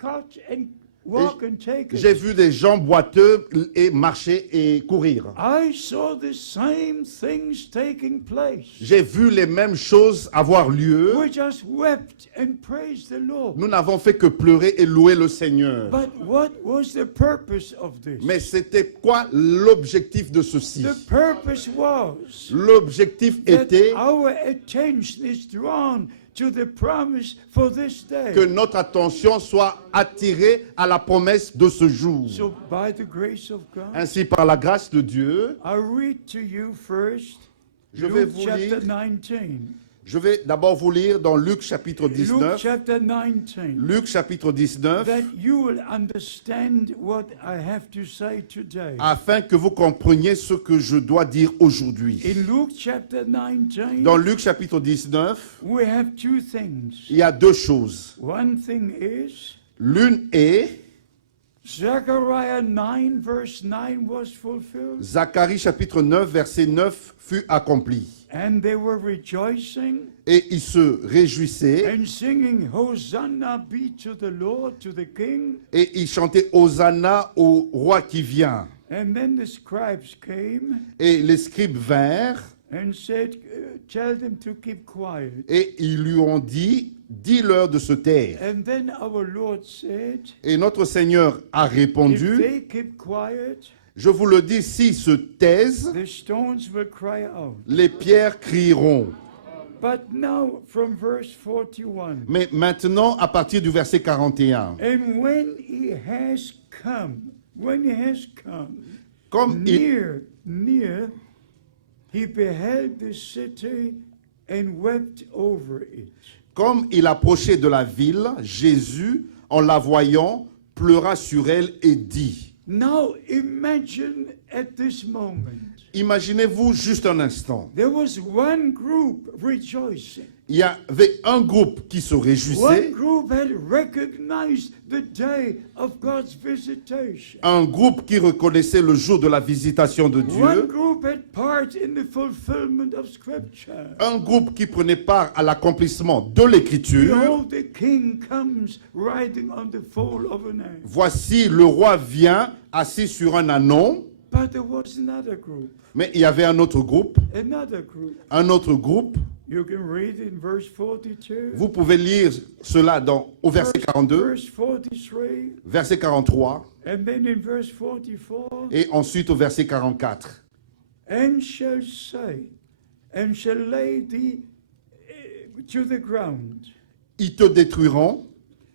couch and walk and take J'ai it. vu des gens boiteux et marcher et courir. I saw the same things taking place. J'ai vu les mêmes choses avoir lieu. We just wept and praised the Lord. Nous n'avons fait que pleurer et louer le Seigneur. But what was the purpose of this? Mais c'était quoi l'objectif de ceci? The purpose was L'objectif that était our attention is drawn to the promise for this day. que notre attention soit attirée à la promesse de ce jour. So by the grace of God, Ainsi, par la grâce de Dieu, I'll read to you first Je vais Luke vous chapter lire. 19. je vais d'abord vous lire dans Luc chapitre Luke 19. chapter 19. Luc chapitre 19, That you will understand what I have to say today. afin que vous compreniez ce que je dois dire aujourd'hui. In Luke chapter 19, Dans Luc chapitre 19, we have two things. il y a deux choses. One thing is L'une est, Zechariah 9 verse 9 was fulfilled, Zacharie chapitre 9, verset 9 fut accompli. and they were rejoicing Et ils se réjouissaient and singing, Hosanna be to the Lord, to the King. et ils chantaient Hosanna au roi qui vient. And then the scribes came Et les scribes vinrent and said, tell them to keep quiet. et ils lui ont dit, dis-leur de se taire. And then our Lord said, Et notre Seigneur a if répondu, they keep quiet, je vous le dis, s'ils se taisent, the stones will cry out. les pierres crieront. But now from verse 41, Mais maintenant, à partir du verset 41, and when he has come, comme il, near, he beheld the city and wept over it. comme il approchait de la ville, Jésus, en la voyant, pleura sur elle et dit, Now imagine at this moment, imaginez-vous juste un instant, there was one group rejoicing. il y avait un groupe qui se One réjouissait, group had recognized the day of God's visitation. un groupe qui reconnaissait le jour de la visitation de One Dieu, group had part in the fulfillment of Scripture. un groupe qui prenait part à l'accomplissement de l'Écriture. Behold, the king comes riding on the foal of an ass. Voici, le roi vient assis sur un ânon, But there was another group, mais il y avait un autre groupe, another group. un autre groupe. You can read in verse 42. Vous pouvez lire cela au verset 42, Verse 43, verset 43, and then in verse 44, et ensuite au verset 44. and shall say, and shall lay thee to the ground. Ils te détruiront,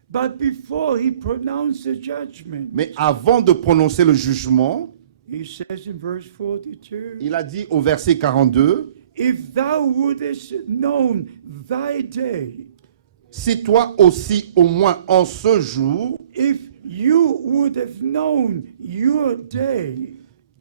But before he pronounced the judgment, mais avant de prononcer le jugement, he says in verse 42, il a dit au verset 42, if thou wouldest known thy day, si toi aussi au moins en ce jour, if you would have known your day,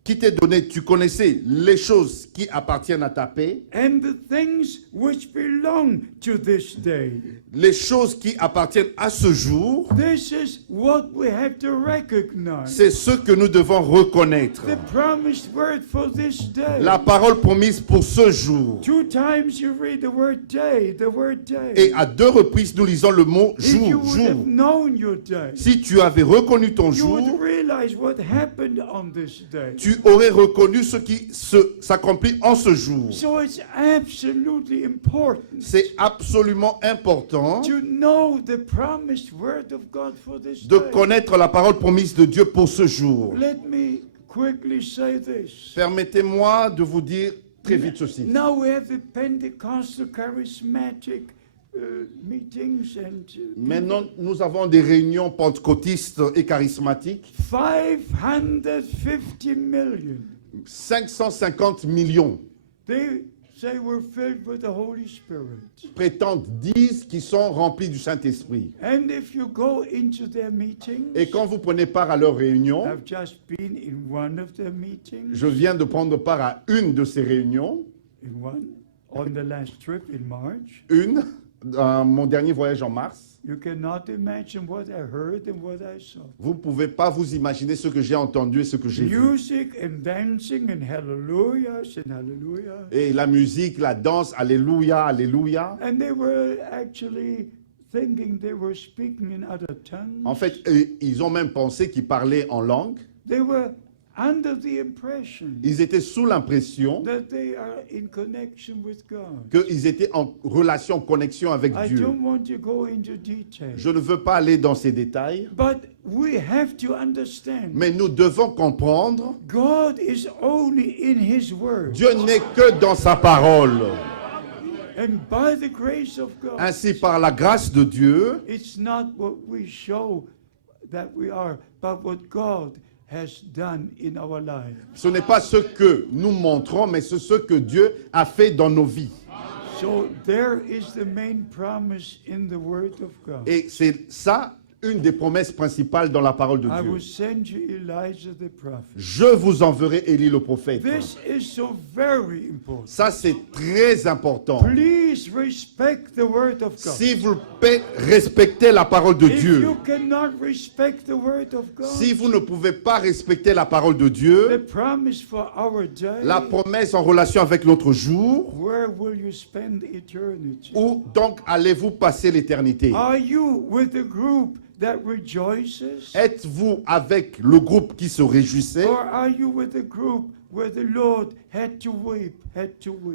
qui t'est donné, tu connaissais les choses qui appartiennent à ta paix, and the things which belong to this day. les choses qui appartiennent à ce jour, This is what we have to recognize. c'est ce que nous devons reconnaître. The promised word for this day. La parole promise pour ce jour. Two times you read the word day, the word day. Et à deux reprises, nous lisons le mot If you jour, would have jour. known your day, Si tu avais reconnu ton you would jour, realize what happened on this day. tu aurais reconnu ce qui s'accomplit en ce jour. So it's absolutely important C'est absolument important to know the promised word of God for this de day. connaître la parole promise de Dieu pour ce jour. Let me quickly say this. Permettez-moi de vous dire très vite ceci. Now we have the Pentecostal charismatic meetings and Maintenant, nous avons des réunions pentecôtistes et charismatiques. 550 million. 550 millions They say we're filled with the Holy Spirit. disent qu'ils sont remplis du Saint-Esprit. And if you go into their meetings, Et quand vous prenez part à leurs réunions, I've just been in one of their meetings, je viens de prendre part à une de ces réunions, on the last trip in March. dans mon dernier voyage en mars. You cannot imagine what I heard and what I saw. Vous ne pouvez pas vous imaginer ce que j'ai entendu et ce que j'ai vu. Music and dancing and hallelujahs and hallelujah. Et la musique, la danse, alléluia, alléluia. And they were actually thinking they were speaking in other tongues. En fait, ils ont même pensé qu'ils parlaient en langue. They were under the impression Ils étaient sous l'impression that they are in connection with God. qu'ils étaient en relation, en connexion avec I Dieu. don't want to go into detail, Je ne veux pas aller dans ces détails, but we have to understand mais nous devons comprendre, God is only in His Word. Dieu n'est que dans sa parole. And by the grace of God, Ainsi, par la grâce de Dieu, it's not what we show that we are, but what God has done in our life. ce n'est pas ce que nous montrons, mais c'est ce que Dieu a fait dans nos vies. So there is the main promise in the Word of God. Et c'est ça, une des promesses principales dans la parole de I Dieu. will send you Elijah the prophet. Je vous enverrai Élie le prophète. This is so very important. Ça, c'est très important. Please respect the Word of God. Si vous respectez la parole de If Dieu, you cannot respect the Word of God, si vous ne pouvez pas respecter la parole de the Dieu, promise for our day, la promesse en relation avec notre jour, where will you spend eternity? où donc allez-vous passer l'éternité? Are you with the group that rejoices? Êtes-vous avec le groupe qui se réjouissait? Or are you with the group where the Lord had to weep,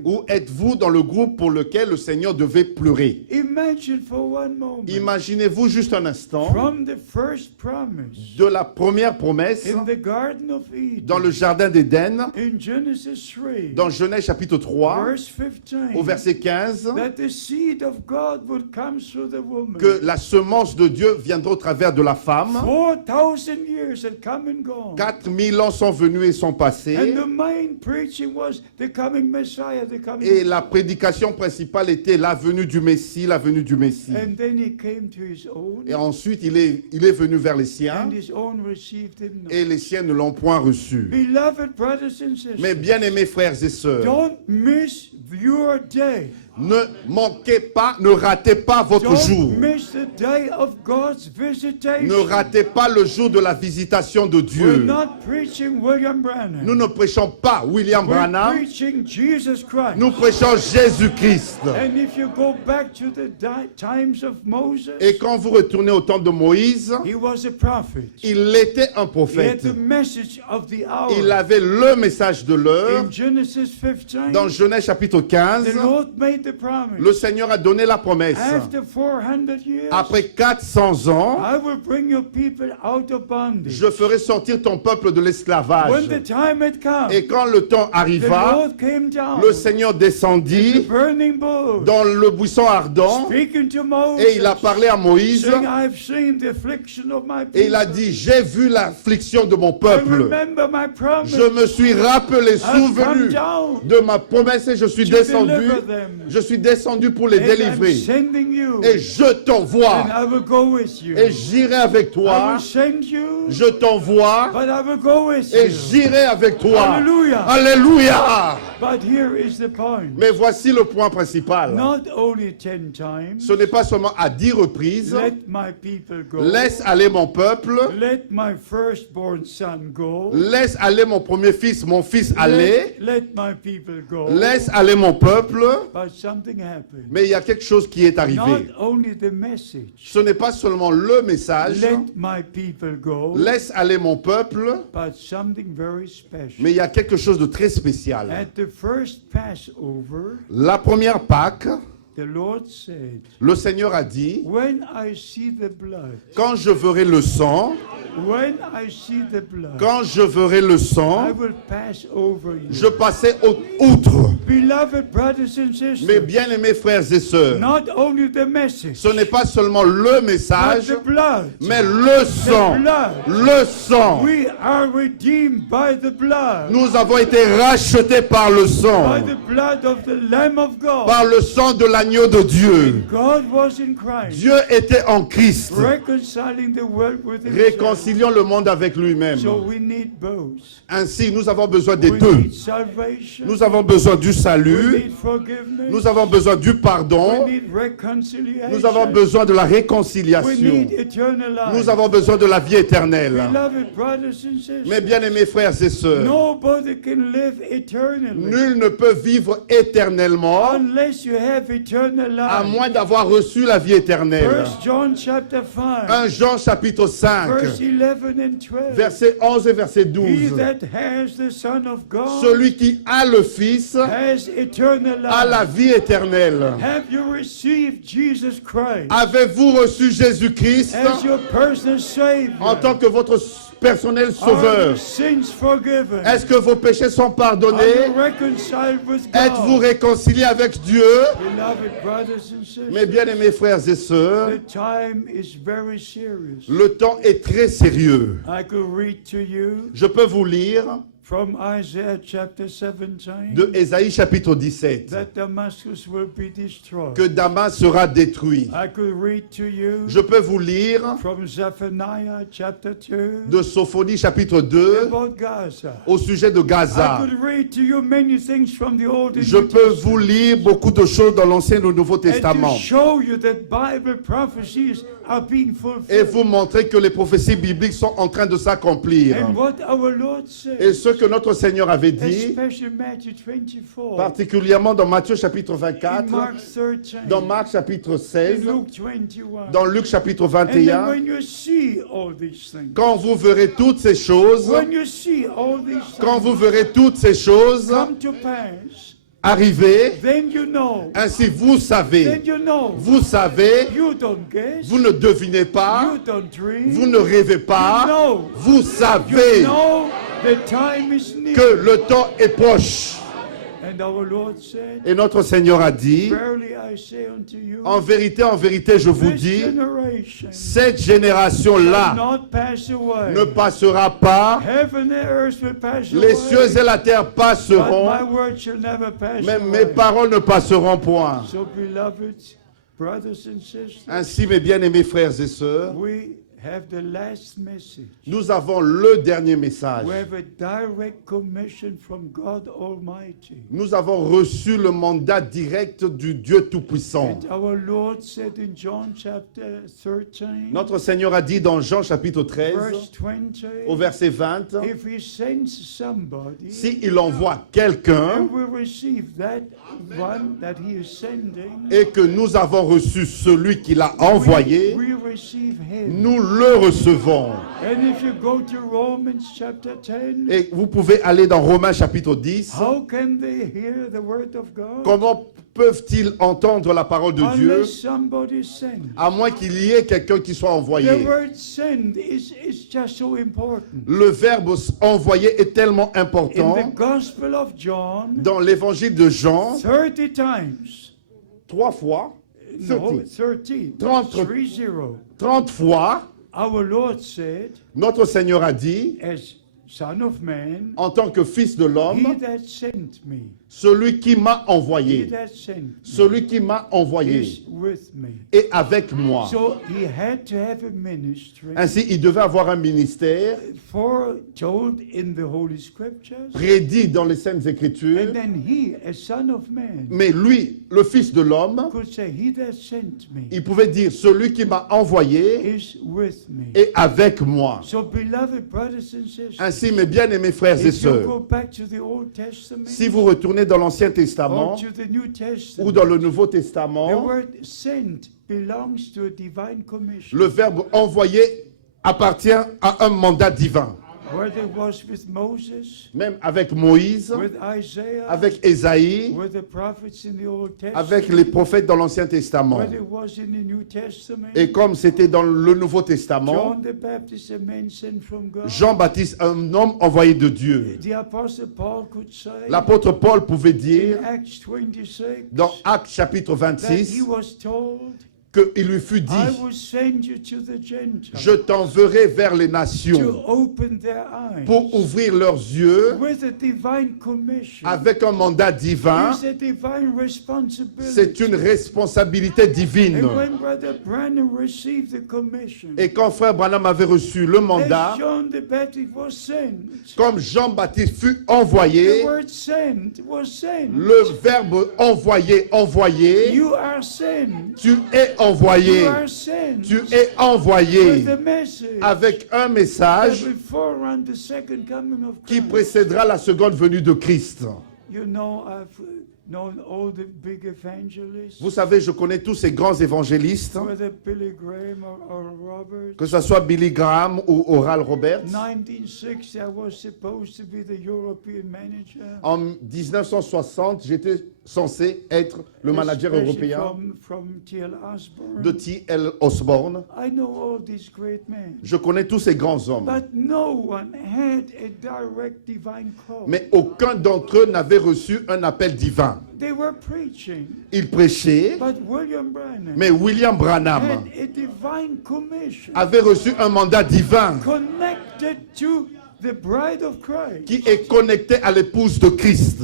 Ou êtes-vous dans le groupe pour lequel le Seigneur devait pleurer? Imagine for one moment, Imaginez-vous juste un instant from the first promise de la première promesse in the Garden of dans le Eden, jardin d'Éden, in Genesis 3, dans Genèse chapitre 3, verse 15, au verset 15, that the seed of God would come through the woman. que la semence de Dieu viendra au travers de la femme. 4,000 years had come and gone. 4000 ans sont venus et sont And passés. the main preaching was the coming Messiah, the coming Et la prédication principale était la venue du Messie, la venue du Messie. And then he came to his own, Et ensuite, il est venu vers les siens and his own received him not. et les siens ne l'ont point reçu. Beloved brothers and sisters, Mais bien aimés frères et sœurs, don't miss your day. ne manquez pas, ne ratez pas votre jour. Don't miss the day of God's visitation. Ne ratez pas le jour de la visitation de We're Dieu. not preaching William Branham. Nous ne prêchons pas William We're Branham, preaching Jesus Christ. nous prêchons Jésus-Christ. And if you go back to the times of Moses, Et quand vous retournez au temps de Moïse, he was a prophet. il était un He had prophète. the message of the hour. Il avait le message de l'heure. In Genesis 15, Dans Genèse chapitre 15, the Lord made the promise. le Seigneur a donné la promesse. After 400 years, Après 400 ans, I will bring your people out of bondage. je ferai sortir ton peuple de l'esclavage. When the time had come, Et quand le temps the arriva, Lord came down, le Seigneur the descendit burning bush, dans le buisson ardent speaking to Moses, et il a parlé à Moïse saying, I've seen the affliction of my people. et il a dit, j'ai vu l'affliction de mon I peuple. remember my promise. Je me suis rappelé, I've come souvenu down de ma promesse et je suis to descendu. deliver them. Je suis descendu pour les And I'm délivrer. sending you, Et je t'envoie. and I will go with you. Et j'irai avec I toi. will send you, Je t'envoie. but I will go with Et you. j'irai avec toi. Hallelujah. Alléluia. But here is the point. Mais voici le point principal. Not only 10 times, Ce n'est pas seulement à 10 reprises. let my people go. Laisse aller mon peuple. Let my firstborn son go. Laisse aller mon premier fils, mon fils aller. Let my people go. Laisse aller mon peuple. But something happened. Mais il y a quelque chose qui est Not arrivé. only the message. Ce n'est pas seulement le message. Let my people go. Laisse aller mon peuple. But something very special. Mais il y a quelque chose de très spécial. At the first Passover, La première Pâque, the Lord said, le Seigneur a dit, when I see the blood, quand je verrai le sang, when I see the blood, quand je verrai le I sang, will pass over you. je passerai outre. Beloved brothers and Mes sisters, bien-aimés frères et sœurs, not only the message, ce n'est pas seulement le but message, the blood. mais le sang. Le sang. We are redeemed by the blood. Nous avons été rachetés par le By sang, the blood of the Lamb of God. par le sang de l'agneau de Dieu. God was in Christ, Dieu était en Christ, reconciling the world with himself. réconciliant le monde avec lui-même. So we need both. Ainsi, nous avons besoin des We deux. need salvation Nous avons besoin du salut salut, need forgiveness. nous avons besoin du We pardon, need reconciliation. nous avons besoin de la We réconciliation, need eternal life. nous avons besoin de la vie éternelle. Beloved brothers and sisters, Mes bien-aimés frères et sœurs, nobody can live eternally nul ne peut vivre éternellement unless you have eternal à life. moins d'avoir reçu la vie éternelle. 1 John chapter 5, 1 Jean chapitre 5, verse 11 and 12. versets 11 et verset He 12. that has the Son of God Celui qui a le Fils has eternal a la life. vie éternelle. Have you received Jesus Christ Avez-vous reçu Jésus-Christ as your personal Savior? en tant que votre personnel Are sauveur? your sins forgiven? Est-ce que vos péchés sont Are pardonnés? you reconciled with Êtes-vous God? réconciliés avec Dieu? Beloved brothers and sisters, Mes bien-aimés frères et sœurs, the time is very serious. le temps est très sérieux. I could read to you Je peux vous lire from Isaiah chapter 17 de Ésaïe chapitre 17 that Damascus will be destroyed. que Damas sera détruit. I could read to you Je peux vous lire from Zephaniah chapter 2 de Sophonie chapitre 2 about Gaza. au sujet de I Gaza. could read to you many things from the Old and Je New peux Testament. vous lire beaucoup de choses dans l'Ancien et le Nouveau And to Testament show you that Bible prophecies are being et fulfilled. vous montrer que les prophéties bibliques sont en train de s'accomplir. And what our Lord said, Et ce que notre Seigneur avait dit, especially Matthew 24, particulièrement dans Matthieu chapitre in 24, Mark 13, dans Marc chapitre in 16, Luke 21. dans Luc chapitre And then 21, when you see all these things, quand vous verrez toutes ces choses, when you see all these quand things vous verrez toutes ces choses come to pass, arriver, then you know, ainsi vous savez, vous savez, vous you don't guess, ne devinez pas, you don't dream, vous ne rêvez pas, you know, vous you savez know the time is near. que le temps est proche. And our Lord said, Et notre Seigneur a dit, verily I say unto you, en vérité, je vous this dis, generation cette shall génération-là not pass away. ne passera pas, Heaven and earth will pass les away, cieux et la terre but passeront, my word shall never pass mais away. mes paroles ne passeront point. So, beloved brothers and sisters, Ainsi, mes bien-aimés frères et sœurs, we have the last message. nous avons le dernier message. We have a direct commission from God Almighty. Nous avons reçu le mandat direct du Dieu Tout-Puissant. And our Lord said in John chapter 13, Notre Seigneur a dit dans Jean chapitre 13, verse 20, au verset 20, if he sends somebody, s'il envoie quelqu'un and we receive that one that he is sending, et que nous avons reçu celui qui l'a envoyé, we receive him. nous le recevons. And if you go to Romans chapter 10, Et vous pouvez aller dans Romains chapitre 10. how can they hear the word of God Comment peuvent-ils entendre la parole de Dieu unless somebody sends? à moins qu'il y ait quelqu'un qui soit The envoyé? word send is just so important. Le verbe envoyer est tellement In important. the Gospel of John, Dans l'évangile de Jean, 30 times, 3 fois, no, 30, 30, 30. 30, 30 fois, our Lord said, notre Seigneur a dit, as Son of Man, en tant que fils de he l'homme, that sent me, celui qui m'a he envoyé, that sent me celui qui m'a envoyé is with me. est avec moi. So he had to have a ministry Ainsi, il devait avoir un ministère foretold in the Holy Scriptures, prédit dans les Saintes Écritures, and then he, as Son of Man, mais lui, le fils de l'homme, could say, he that sent me il pouvait dire, celui qui m'a envoyé is with me. est avec moi. So, beloved brothers and sisters, Ainsi, mes bien-aimés frères et if you sœurs, go back to the Old Testament si vous retournez dans l'Ancien or Testament to the New Testament, ou dans le Nouveau the Testament, word sent belongs to a divine commission. le verbe envoyer appartient à un mandat divin. Whether it was with Moses, Même avec Moïse, with Isaiah, avec Ésaïe, with the prophets in the Old Testament, avec les prophètes dans l'Ancien Testament. whether it was in the New Testament, Et comme c'était dans le Nouveau Testament, John the Baptist, a man sent from God, Jean-Baptiste, un homme envoyé de Dieu. the Apostle Paul could say L'apôtre Paul pouvait in dire Acts 26 dans Actes chapitre that he 26 was told qu'il lui fut dit, I will send you to the Gentiles je t'enverrai vers les to nations open their eyes pour ouvrir leurs yeux with a divine commission. avec un mandat divin. It's a divine responsibility. C'est une responsabilité divine. And when Brother Branham received the commission, Et quand frère Branham avait reçu le mandat, as John the Baptist was sent, comme Jean-Baptiste fut the envoyé, word sent was sent. le verbe envoyer, envoyer, You are sent. tu es envoyé, You are sent. tu es envoyé With the message avec un that message will forerun the second coming of qui Christ. précédera la seconde venue de Christ. You know, I've known all the big evangelists, Vous savez, je connais tous ces grands évangélistes, whether Billy Graham or Robert. que ce soit Billy Graham ou Oral Roberts. 1960, I was supposed to be the European manager. En 1960, j'étais censé être le manager Especially européen from T.L. Osborne. de T.L. Osborne. I know all these great men. Je connais tous ces grands hommes. But no one had a direct divine call. Mais aucun d'entre eux n'avait reçu un appel divin. They were preaching, Ils prêchaient, but William Branham mais William Branham had a divine commission avait reçu un mandat divin connected to the bride of Christ. qui est connecté à l'épouse de Christ.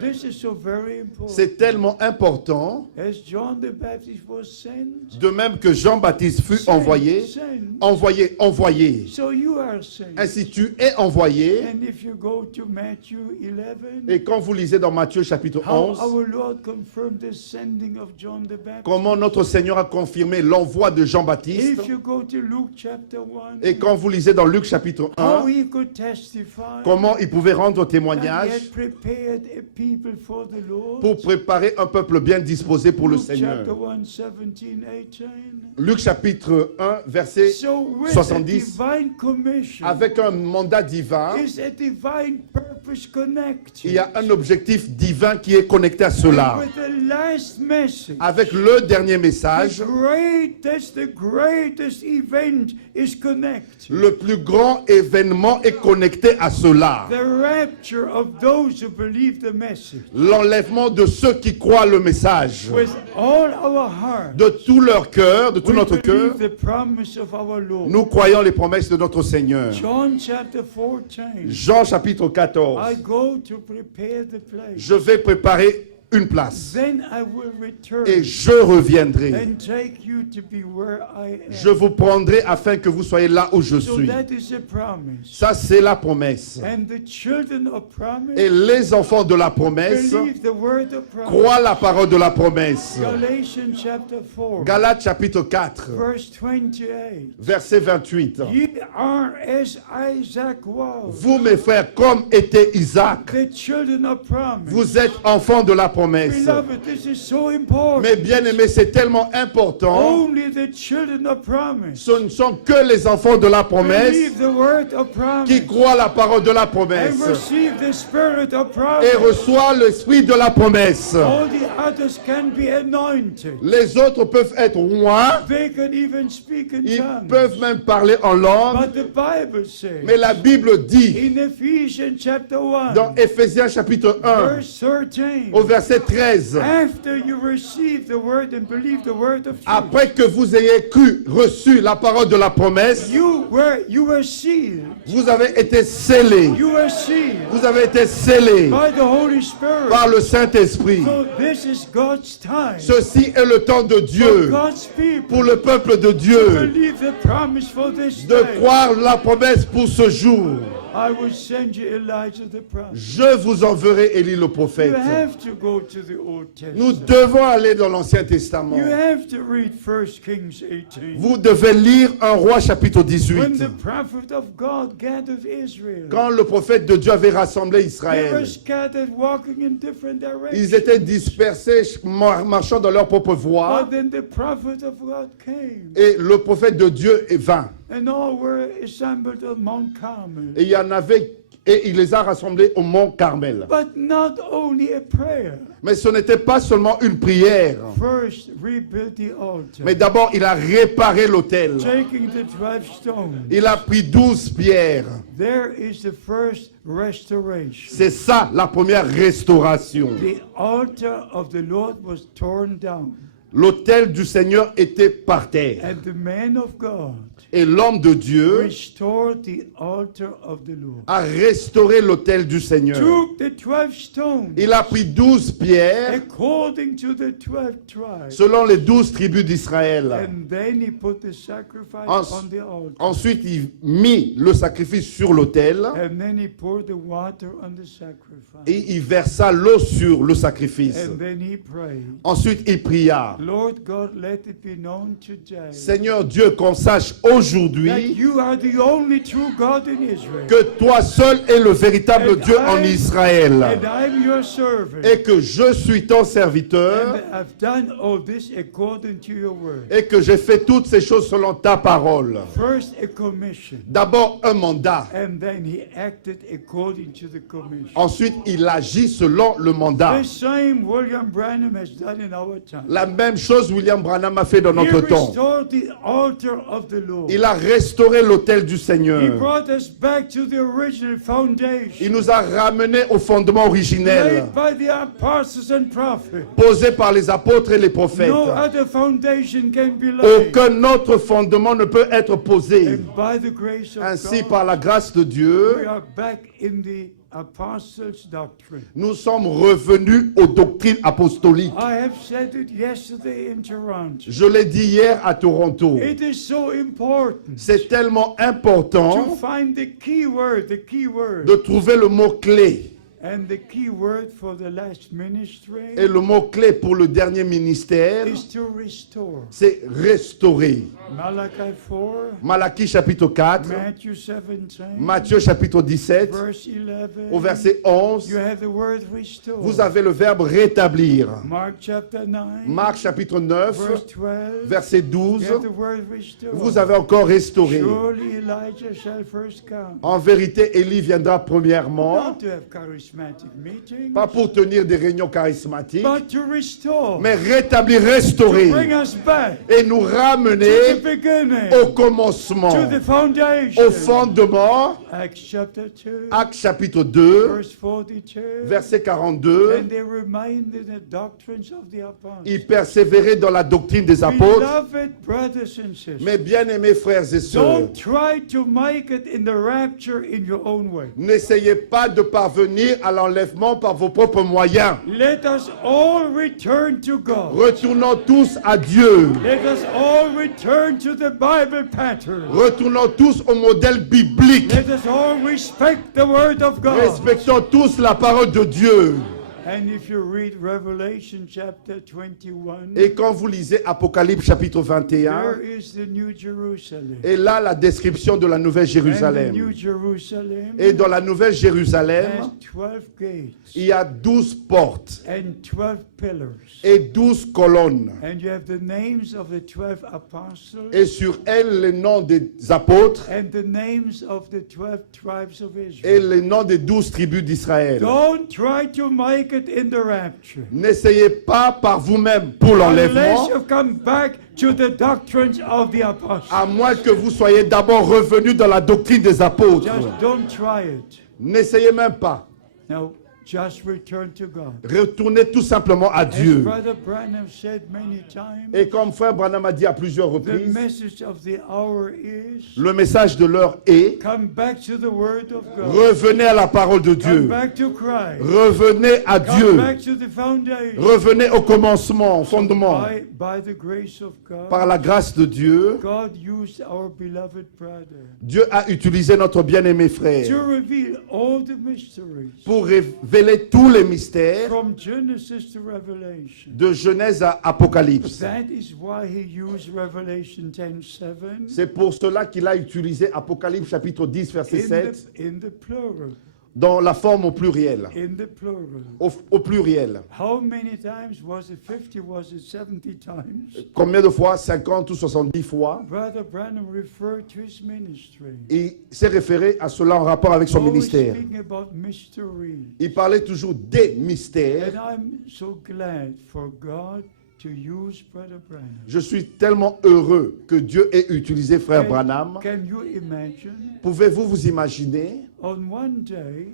This is so very important. C'est tellement important, As John the Baptist was sent, de même que Jean-Baptiste fut envoyé, sent. envoyé, envoyé. So you are sent. Ainsi tu es envoyé. And if you go to Matthew 11, Et quand vous lisez dans Matthieu chapitre how 11, our Lord confirmed the sending of John the Baptist. comment notre Seigneur a confirmé l'envoi de Jean-Baptiste. If you go to Luke chapter 1, Et quand vous lisez dans Luc chapitre how 1, he could testify comment il pouvait rendre that he témoignage had prepared a people for the Lord. pour préparer un peuple bien disposé pour le Luke Seigneur. chapter 1, 17, 18. Luc chapitre 1, verset So with 70. a divine commission, avec un mandat divin, is a divine purpose connected. il y a un objectif divin qui est connecté à cela. With the last message, Avec le dernier message, the greatest event is connected. le plus grand événement est connecté à cela. The rapture of those who believe the message. L'enlèvement de ceux qui croient le message. With all our heart, De tout leur cœur, de tout we notre cœur, believe the promise of our Lord. nous croyons les promesses de notre Seigneur. John chapter 14. Jean chapitre 14. I go to prepare the place. Je vais préparer une place Then I will return et je reviendrai. and take you to be where I am. Je vous prendrai afin que vous soyez là où je So suis. that is a promise. Ça, c'est la promesse. And the children of promise Et les enfants de la promesse believe the word of promise. croient la parole de la promesse. Galatians chapter 4, Galates chapitre 4, verse 28. verset 28. Ye are as Isaac was, Vous, mes frères, comme était Isaac, the children of promise. vous êtes enfants de la promesse. Beloved, this is so important. Mais bien aimé, c'est tellement important. Only the children of promise Ce ne sont que les enfants de la promesse believe the word of promise qui croient la parole de la promesse and receive the spirit of et promise. reçoivent l'esprit de la promesse. All the others can be anointed. Les autres peuvent être rois, They can even speak in ils tongues. peuvent même parler en langue, But the Bible says mais la Bible dit in Ephesians chapter 1, dans Éphésiens chapitre 1 verse 13, au verset 13, after you receive the word and believe the word of truth, après que vous ayez cru, reçu la parole de la promesse, you were sealed. vous avez été scellés. You were sealed Vous avez été scellés by the Holy Spirit. par le Saint-Esprit. So this is God's time Ceci est le temps de for Dieu, God's people pour le peuple de to Dieu, believe the promise for this de day. croire la promesse pour ce jour. I will send you Elijah the prophet. Je vous enverrai Élie le You prophète. have to go to the Old Nous Testament. devons aller dans l'Ancien Testament. You have to read 1 Kings 18. Vous devez lire 1 Roi chapitre When 18. the prophet of God gathered Israel, Quand le prophète de Dieu avait rassemblé they were Israël, scattered, walking in different directions. ils étaient dispersés, marchant dans leur propre voie. But then the prophet of God came, Et le prophète de Dieu vint. and all were assembled on Mount Carmel. Et il y en avait, et il les a rassemblés au mont Carmel. But not only a prayer. Mais ce n'était pas seulement une prière. First, rebuild the altar, Mais d'abord, il a réparé l'autel. taking the 12 stones. Il a pris 12 pierres. There is the first restoration. C'est ça la première restauration. The altar of the Lord was torn down. L'autel du Seigneur était par terre. And the man of God Et l'homme de Dieu restored the altar of the Lord. a restauré l'autel du Seigneur. Took the 12 stones Il a pris 12 pierres according to the 12 tribes. selon les 12 tribus d'Israël. And then he put the sacrifice En- on the altar. Ensuite, il mit le sacrifice sur l'autel And then he poured the water on the sacrifice. et il versa l'eau sur le sacrifice. And then he prayed, Ensuite, il pria. Lord God, let it be known today Seigneur Dieu, qu'on sache that aujourd'hui you are the only true God in Israel. que toi seul es le véritable Dieu en Israël And I'm your servant. et que je suis ton serviteur And I've done all this according to your word. et que j'ai fait toutes ces choses selon ta parole. First, a commission. D'abord un mandat. And then he acted according to the commission. Ensuite, il agit selon le mandat. The same William Branham has done in our time. La même chose William Branham a fait dans He notre temps. restored the altar of the Lord. Il a restauré l'autel du He Seigneur. brought us back to the original foundation. Il nous a ramenés au fondement originel, Laid by the apostles and prophets. posé par les apôtres et les prophètes. No other foundation can be laid. Aucun autre fondement ne peut être posé. And by the grace of Ainsi, God, par la grâce de we Dieu, are back in the apostles' doctrine. nous sommes revenus aux doctrines apostoliques. I have said it yesterday in Toronto. Je l'ai dit hier à Toronto. It is so important C'est tellement to important find the key word, de trouver le mot-clé. And the key word for the last ministry Et le mot-clé pour le dernier ministère, is to restore. c'est restaurer. Malachi 4, Malachie chapitre 4, Matthew 17, Matthieu chapitre 17, verse 11. au verset 11, You have the word restore. vous avez le verbe rétablir. Mark chapter 9, Marc chapitre 9, verse 12. verset You 12, have the word restore. vous avez encore restauré. Surely Elijah shall first come. En vérité, Élie viendra premièrement, Not to have charismatic meetings, pas pour tenir des réunions charismatiques, but to restore. mais rétablir, To restaurer bring us back et nous to the ramener beginning, au commencement, to the foundation. au fondement. Acts chapter 2, Actes chapitre 2, verse 42. verset 42. And they reminded the doctrines of the apostles. Ils persévéraient dans la doctrine des apôtres. Beloved brothers and sisters, Mes bien-aimés frères et sœurs, don't try to make it in the rapture in your own way. n'essayez pas de parvenir à l'enlèvement par vos propres moyens. Let us all return to God. Retournons tous à Dieu. Let us all return to the Bible pattern. Retournons tous au modèle biblique. Let us all respect the Word of God. Respectons tous la parole de Dieu. And if you read Revelation chapter 21, Et quand vous lisez Apocalypse chapitre 21, there is the New Jerusalem. et là la description de la Nouvelle And the Jérusalem. New Jerusalem Et dans la Nouvelle has Jérusalem, 12 gates il y a 12 portes and 12 pillars. et 12 colonnes. And you have the names of the 12 apostles Et sur elles, les noms des apôtres and the names of the 12 tribes of et Israel. les noms des 12 tribus d'Israël. Don't try to make it in the rapture N'essayez pas par vous-même pour l'enlèvement, unless you come back to the doctrines of the apostles. à moins que vous soyez d'abord revenus dans la doctrine des apôtres. Just don't try it. N'essayez même pas. No, just return to God. Retournez tout simplement à As Dieu. Brother Branham said many times, Et comme frère Branham a dit à plusieurs the reprises, message of the hour is le message de l'heure est: come back to the Word of God. revenez à la parole de Come Dieu. back to Christ. Revenez à Come Dieu. back to the foundation. Revenez au commencement, au fondement. By the grace of Par God, la grâce de Dieu, God used our beloved brother Dieu a utilisé notre bien-aimé to frère reveal all the mysteries pour révéler tous les mystères from Genesis to Revelation. de Genèse à Apocalypse. That is why he used Revelation 10:7 C'est pour cela qu'il a utilisé Apocalypse chapitre 10, verset 7, in the plural. dans la forme au pluriel. In the plural. Au pluriel. How many times was it? 50? Was it 70 times? Combien de fois? 50 ou 70 fois. Brother Branham referred to his ministry. Il s'est référé à cela en rapport avec son Always ministère. speaking about mystery. Il parlait toujours des mystères. And I'm so glad for God to use Brother Branham. Je suis tellement heureux que Dieu ait utilisé frère Branham. Can you imagine? Pouvez-vous vous imaginer, On one day,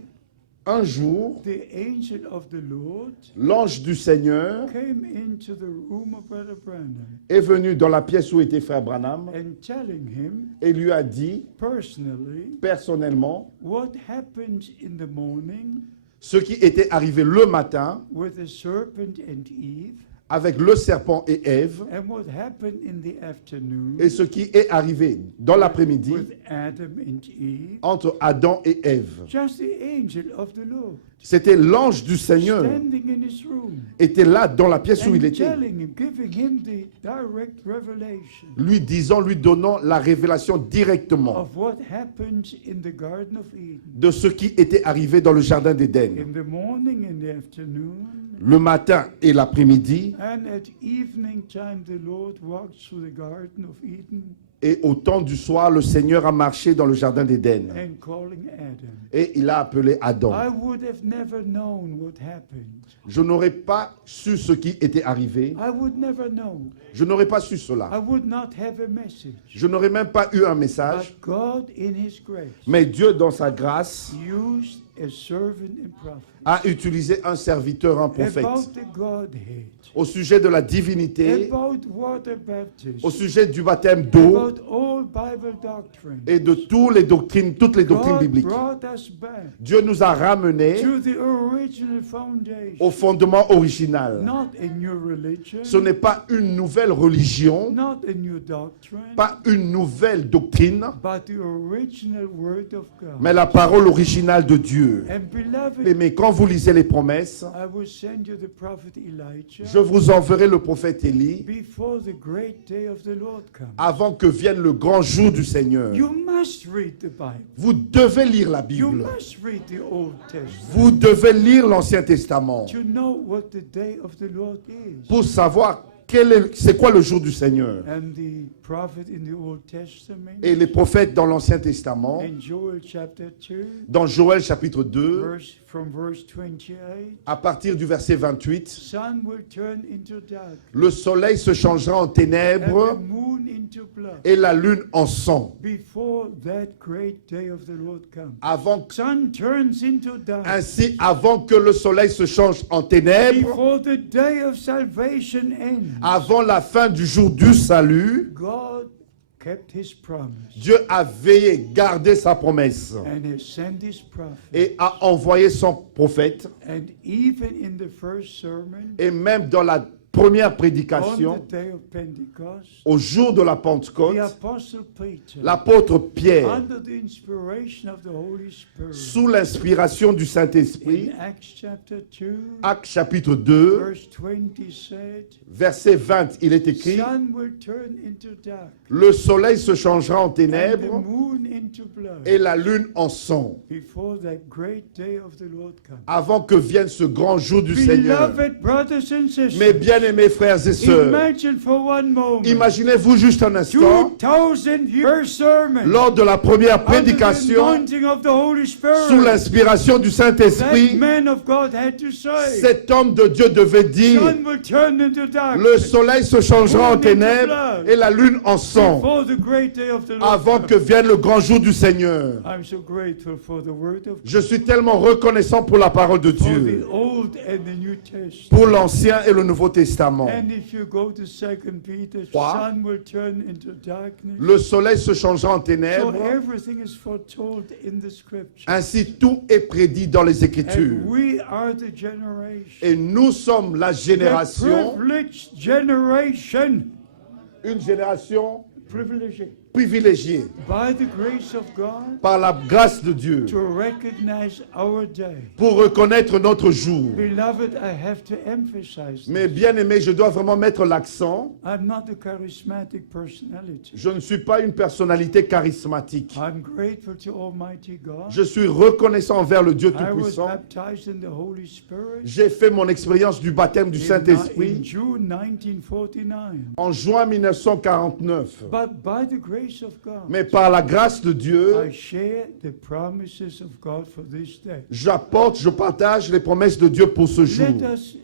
un jour, the angel of the Lord l'ange du Seigneur came into the room of Brother Branham est venu dans la pièce où était frère Branham and telling him et lui a dit personally personnellement what happened in the morning ce qui était arrivé le matin with the serpent and Eve, avec le serpent et Ève and what happened in the afternoon et ce qui est arrivé dans l'après-midi with Adam and Eve. entre Adam et Ève. Just the angel of the Lord C'était l'ange du Seigneur standing in his room était là dans la pièce où il and était, telling him, giving him the direct revelation lui disant, lui donnant la révélation directement of what happened in the Garden of Eden. de ce qui était arrivé dans le jardin d'Éden. In the morning and the afternoon, Le matin et l'après-midi, and at evening time, the Lord walked through the Garden of Eden et au temps du soir, le Seigneur a marché dans le jardin d'Éden and calling Adam. et il a appelé Adam. I would have never known what happened. Je n'aurais pas su ce qui était arrivé. I would never know. Je n'aurais pas su I cela. would not have a message. Je n'aurais même pas eu un message. But God, in His grace, Mais Dieu, dans sa grâce, used a servant and prophet a utilisé un serviteur, un prophète, about the Godhead, au sujet de la divinité, about water baptism, au sujet du baptême d'eau about all Bible doctrine. et de toutes les doctrines God bibliques. brought us back Dieu nous a ramenés to the original foundation, au fondement original. not a new religion, Ce n'est pas une nouvelle religion, not a new doctrine, pas une nouvelle doctrine, but the original Word of God. mais la parole originale de Dieu. And beloved, Mais quand vous lisez les promesses, I will send you the prophet Elijah je vous enverrai le prophète Élie before the great day of the Lord comes. avant que vienne le grand jour du Seigneur. You must read the Bible. Vous devez lire la You Bible. must read the Old Testament Vous devez lire l'Ancien Testament to know what the day of the Lord is. pour savoir c'est quoi le jour du Seigneur. And the prophet in the Old Testament, Et les prophètes dans l'Ancien Testament, in Joel chapter 2, dans Joël chapitre 2, from verse 28, à partir du verset 28, sun will turn into dark, le soleil se changera en and ténèbres the moon into blood, et la lune en sang. before that great day of the Lord comes. Avant, Sun turns into dark, ainsi, avant que le soleil se change en ténèbres, before the day of salvation ends. avant la fin du jour du salut, God kept his promise Dieu a veillé, gardé sa promesse and has sent his prophet. et a envoyé son prophète. And even in the first sermon, Et même dans la première on prédication, the day of Pentecost, au jour de la the Pentecôte, apostle Peter, l'apôtre Pierre, under the inspiration of the Holy Spirit, sous l'inspiration du Saint-Esprit, in Acts chapter 2, Actes chapitre 2, verse 20 said, verset 20, il est écrit, sun will turn into dark, le soleil se changera en and the ténèbres moon into blood, et la lune en sang, before that great day of the Lord comes. avant que vienne ce grand jour du Seigneur. Beloved brothers and sisters, Mes bien-aimés frères et sœurs, imagine for one moment, imaginez-vous juste un instant, 2000 years sermon, lors de la première under the prédication, anointing of the Holy Spirit, sous l'inspiration du that Saint-Esprit, man of God had to say, cet homme de Dieu devait dire, sun will turn into darkness, le soleil se changera en ténèbres et la lune en sang, before the great day of the Lord avant que comes. vienne le grand jour du Seigneur. I'm so grateful for the word of God, Je suis tellement reconnaissant pour la parole de for the Dieu, Old and the New Testament. pour l'Ancien et le Nouveau Testament. And if you go to 2 Peter, Trois. sun will turn into darkness. Le soleil se changera en So ténèbres, everything is foretold in the scripture. ainsi tout est prédit dans les Écritures. And we are the generation, Et nous sommes la the génération, privileged generation, une génération privileged privilégiée by the grace of God par la grâce de Dieu to recognize our day. pour reconnaître notre jour. Beloved, I have to emphasize Mais this. bien aimé, je dois vraiment mettre l'accent. I'm not a charismatic personality. Je ne suis pas une personnalité charismatique. I'm grateful to Almighty God. Je suis reconnaissant envers le Dieu I was Tout-Puissant. baptized in the Holy Spirit J'ai fait mon expérience du baptême du in Saint-Esprit June 1949. en juin 1949. But by the grace of God, Mais par la grâce de Dieu, I share the promises of God for this day. je partage les promesses de Dieu pour ce jour. Let us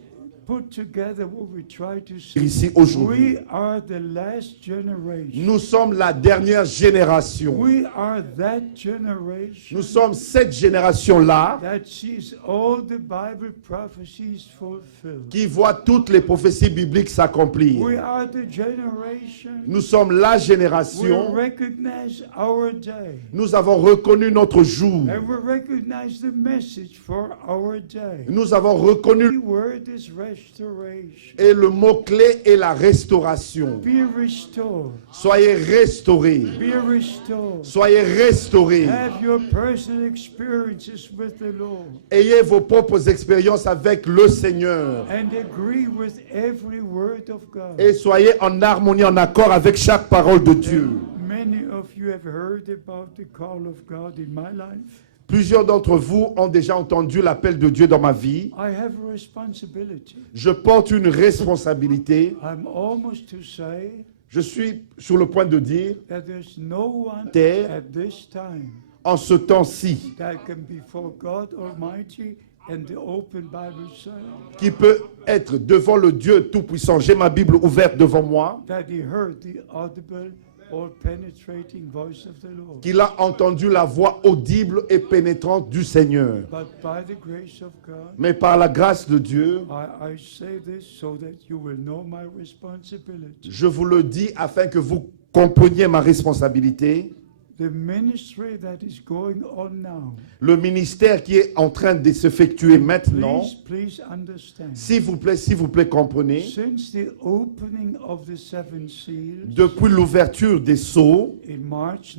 put together what we try to say. ici aujourd'hui. We are the last generation. Nous sommes la dernière génération. We are that generation Nous sommes cette génération-là that sees all the Bible prophecies fulfilled. qui voit toutes les prophéties bibliques We s'accomplir. are the generation Nous sommes la we génération. recognize our day. Nous avons reconnu notre jour. And we recognize the message for our day. Nous avons The reconnu. word is restoration. Et le mot-clé est la restauration. Be restored. Soyez restaurés. Be restored. Soyez restaurés. Have your personal experiences with the Lord Ayez vos propres expériences avec le Seigneur. and agree with every word of God. Et soyez en harmonie, en accord avec chaque parole de Dieu. Many of you have heard about the call of God in my life. Plusieurs d'entre vous ont déjà entendu l'appel de Dieu dans ma vie. I have a responsibility. Je porte une responsabilité. I'm almost to say Je suis sur le point de dire, that there's no one Terre. at this time en ce temps-ci, that can before God Almighty and the open Bible say qui peut être devant le Dieu Tout-Puissant. J'ai ma Bible ouverte devant moi. that he heard the audible or penetrating voice of the Lord. Qu'il a entendu la voix audible et pénétrante du Seigneur. But by the grace of God, Mais par la grâce de Dieu, I say this so that you will know my responsibility. je vous le dis afin que vous compreniez ma responsabilité. The ministry that is going on now, Le ministère qui est en train de s'effectuer maintenant, please understand. s'il vous plaît, comprenez, Since the opening of the seven seals depuis l'ouverture des sceaux, in March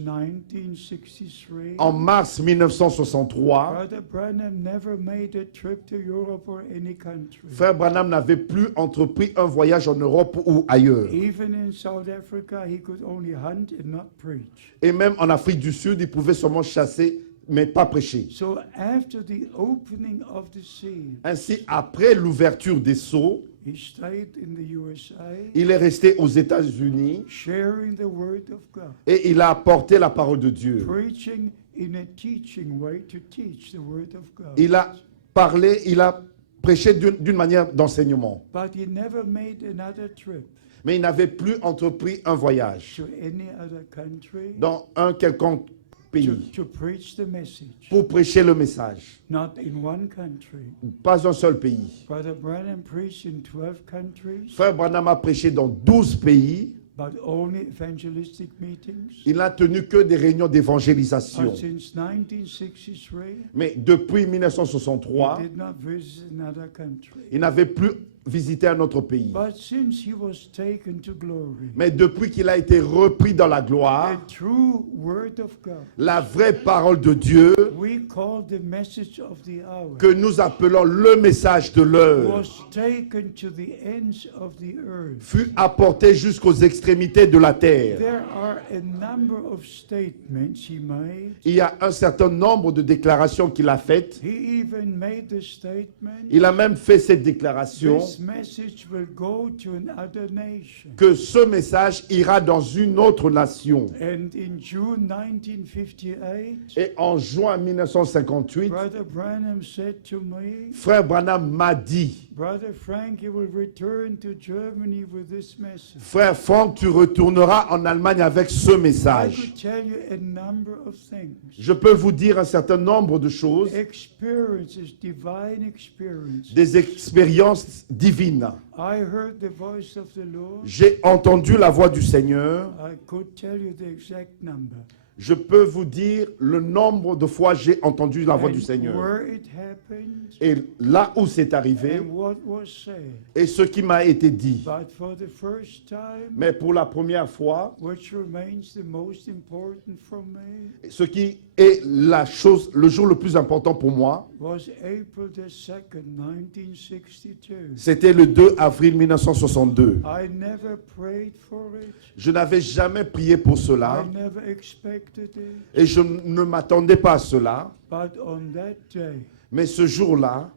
1963, en mars 1963, Brother Branham never made a trip to Europe or any country. Frère Branham n'avait plus entrepris un voyage en Europe ou ailleurs. Even in South Africa, he could only hunt and not preach. Et même en Afrique du Sud, il pouvait seulement chasser, mais pas prêcher. So after the opening of the seal, Ainsi, après l'ouverture des sceaux, he stayed in the USA, il est resté aux États-Unis sharing the word of God, et il a apporté la parole de Dieu. preaching in a teaching way to teach the word of God. Il a parlé, il a prêché d'une manière d'enseignement. But he never made another trip Mais il n'avait plus entrepris un voyage to any other country dans un quelconque pays to preach the message. pour prêcher le message. Not in one country. Pas un seul pays. Brother Branham preached in 12 countries, Frère Branham a prêché dans 12 pays. but only evangelistic meetings. Il n'a tenu que des réunions d'évangélisation. But since 1963, Mais depuis he 1963, did not visit another country. il n'avait plus visité un autre pays. But since he was taken to glory, Mais depuis qu'il a été repris dans la gloire, the true word of God, la vraie parole de Dieu, we call the message of the hour, que nous appelons le message de l'heure, was taken to the ends of the earth. fut apporté jusqu'aux extrémités de la terre. There are a number of statements he made. Il y a un certain nombre de déclarations qu'il a faites. He even made the statement, Il a même fait cette déclaration this message will go to another nation. que ce message ira dans une autre nation. And in June 1958, Et en juin 1958, Brother Branham said to me, Frère Branham m'a dit, Brother Frank, you will return to Germany with this message. Frère Franck, tu retourneras en Allemagne avec ce I message. could tell you a number of things. Je peux vous dire un certain nombre de choses, Experiences, divine experiences. des expériences divines. I heard the voice of the Lord. J'ai entendu la voix du Seigneur. I could tell you the exact number. Je peux vous dire le nombre de fois j'ai entendu la voix du And Seigneur. where it happened Et là où c'est arrivé, and what was said. et ce qui m'a été dit. But for the first time, Mais pour la première fois, which remains the most important for me, ce qui est la chose, le jour le plus important pour moi, was April the 2nd, 1962. c'était le 2 avril 1962. I never prayed for it. Je n'avais jamais prié pour cela I never expected it. et je ne m'attendais pas à cela. But on that day, Mais ce jour-là,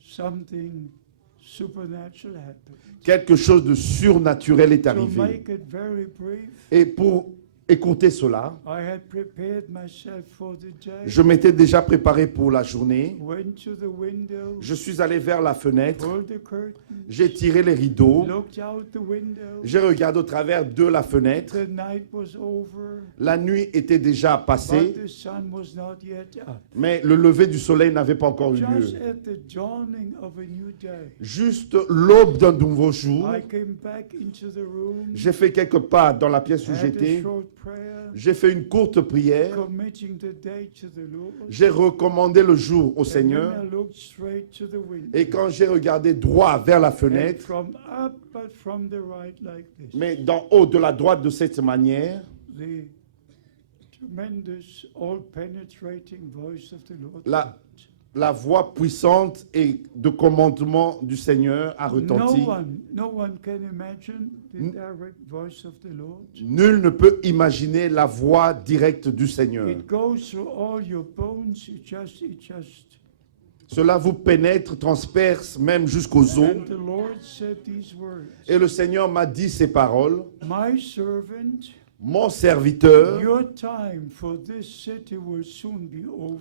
something supernatural happened. quelque chose de surnaturel est To arrivé. make it very brief, Et pour écouté cela. I had prepared myself for the day. Je m'étais déjà préparé pour la journée. Went to the window, Je suis allé vers la fenêtre. pulled the curtain, J'ai tiré les rideaux. looked out the window. J'ai regardé au travers de la fenêtre. The night was over, La nuit était déjà but passée, the sun was not yet up. mais le lever du soleil n'avait pas encore eu Just lieu. at the dawning of a new day, Juste l'aube d'un nouveau jour, I came back into the room, j'ai fait quelques pas dans la pièce où had a j'étais. short prayer, J'ai fait une courte prière. committing the day to the Lord. J'ai recommandé le jour au And Seigneur. then I looked straight to the window. Et quand j'ai regardé droit vers la And fenêtre, from up, but from the right, like this. mais d'en haut de la droite de cette manière, The tremendous, all-penetrating voice of the Lord. la voix puissante et de commandement du Seigneur a retenti. No one can imagine the direct voice of the Lord. Nul ne peut imaginer la voix directe du Seigneur. It goes through all your bones. It just. Cela vous pénètre, transperce même jusqu'aux os. And the Lord said these words. Et le Seigneur m'a dit ces paroles. My servant, Mon serviteur, your time for this city will soon be over.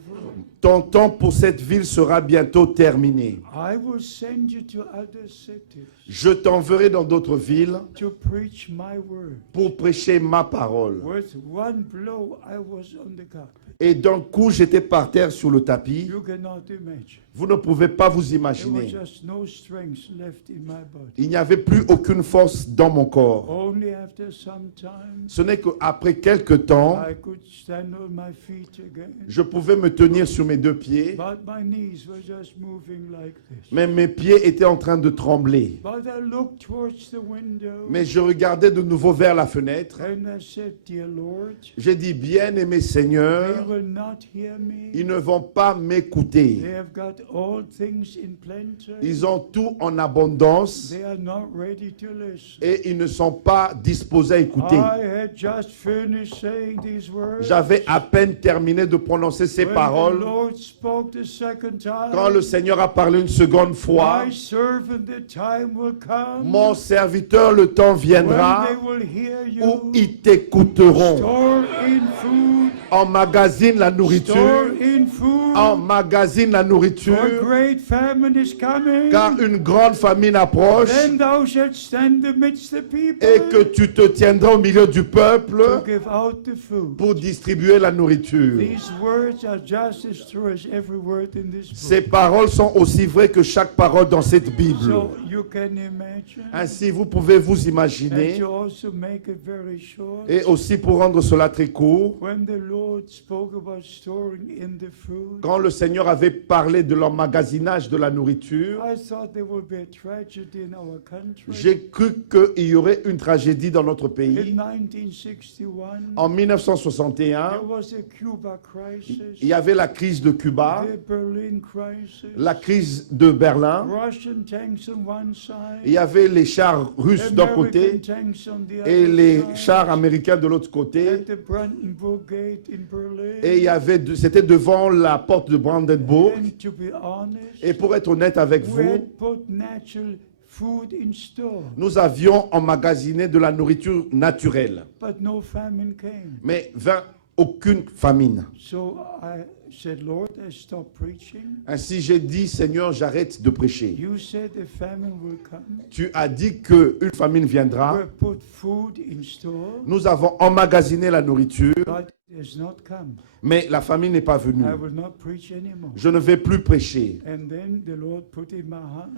ton temps pour cette ville sera bientôt terminé. I will send you to other cities Je t'enverrai dans d'autres villes to preach my word. pour prêcher ma parole. With one blow, I was on the carpet. Et d'un coup, j'étais par terre sur le tapis. You cannot imagine. Vous ne pouvez pas vous There was imaginer. just no strength left in my body. Il n'y avait plus aucune force dans mon corps. Only after some time, Ce n'est qu'après quelque temps, I could stand on my feet again. je pouvais me tenir sur mes deux pieds, But my knees were just moving like this. mais mes pieds étaient en train de trembler. But I looked towards the window Mais je regardais de nouveau vers la fenêtre. and I said, Dear Lord, J'ai dit, bien-aimé they Seigneur, will not hear me. ils ne vont pas m'écouter. They have got all things in plenty. Ils ont tout en abondance They are not ready to listen. et ils ne sont pas disposés à écouter. I had just finished saying these words. J'avais à peine terminé de prononcer ces When paroles the Lord spoke the second time, quand le Seigneur a parlé une seconde fois. my servant, the time will come Mon serviteur, le temps when viendra they will hear où you. ils t'écouteront. Store in food, Emmagasine la store nourriture. in food. Emmagasine la For nourriture. great famine is coming. Car une grande famine approche Then thou shalt stand amidst the people et que tu te tiendras au milieu du to peuple give out the food. pour distribuer la nourriture. These words are just as true as every word in this Ces book. paroles sont aussi vraies que chaque parole dans cette Bible. So you can imagine, Ainsi, vous pouvez vous and imaginer, to also make it very short, et aussi pour rendre cela très court, when the Lord spoke about storing in the food, quand le Seigneur avait parlé de l'emmagasinage de la nourriture, I thought there would be a tragedy in our country. j'ai cru qu'il y aurait une tragédie dans notre In pays. 1961, En there 1961, was a Cuba crisis, il y avait la crise de Cuba, the Berlin crisis, la crise de Berlin, Russian tanks on one side, il y avait les chars russes d'un American côté tanks on the et other les side, chars américains de l'autre côté. at the Brandenburg Gate in Berlin. Et il y avait, c'était devant la porte de Brandenburg. And to be honest, Et pour être honnête avec we vous, had put natural food in store, nous avions emmagasiné de la nourriture naturelle, but no famine came. mais vint aucune famine. So I said, Lord, I stop preaching. Ainsi j'ai dit, Seigneur, j'arrête de prêcher. You said the famine will come. Tu as dit qu'une famine viendra. We put food in store, Nous avons emmagasiné la nourriture, but it has not come. mais la famine n'est pas venue. I will not preach anymore. Je ne vais plus prêcher. And then the Lord put in my heart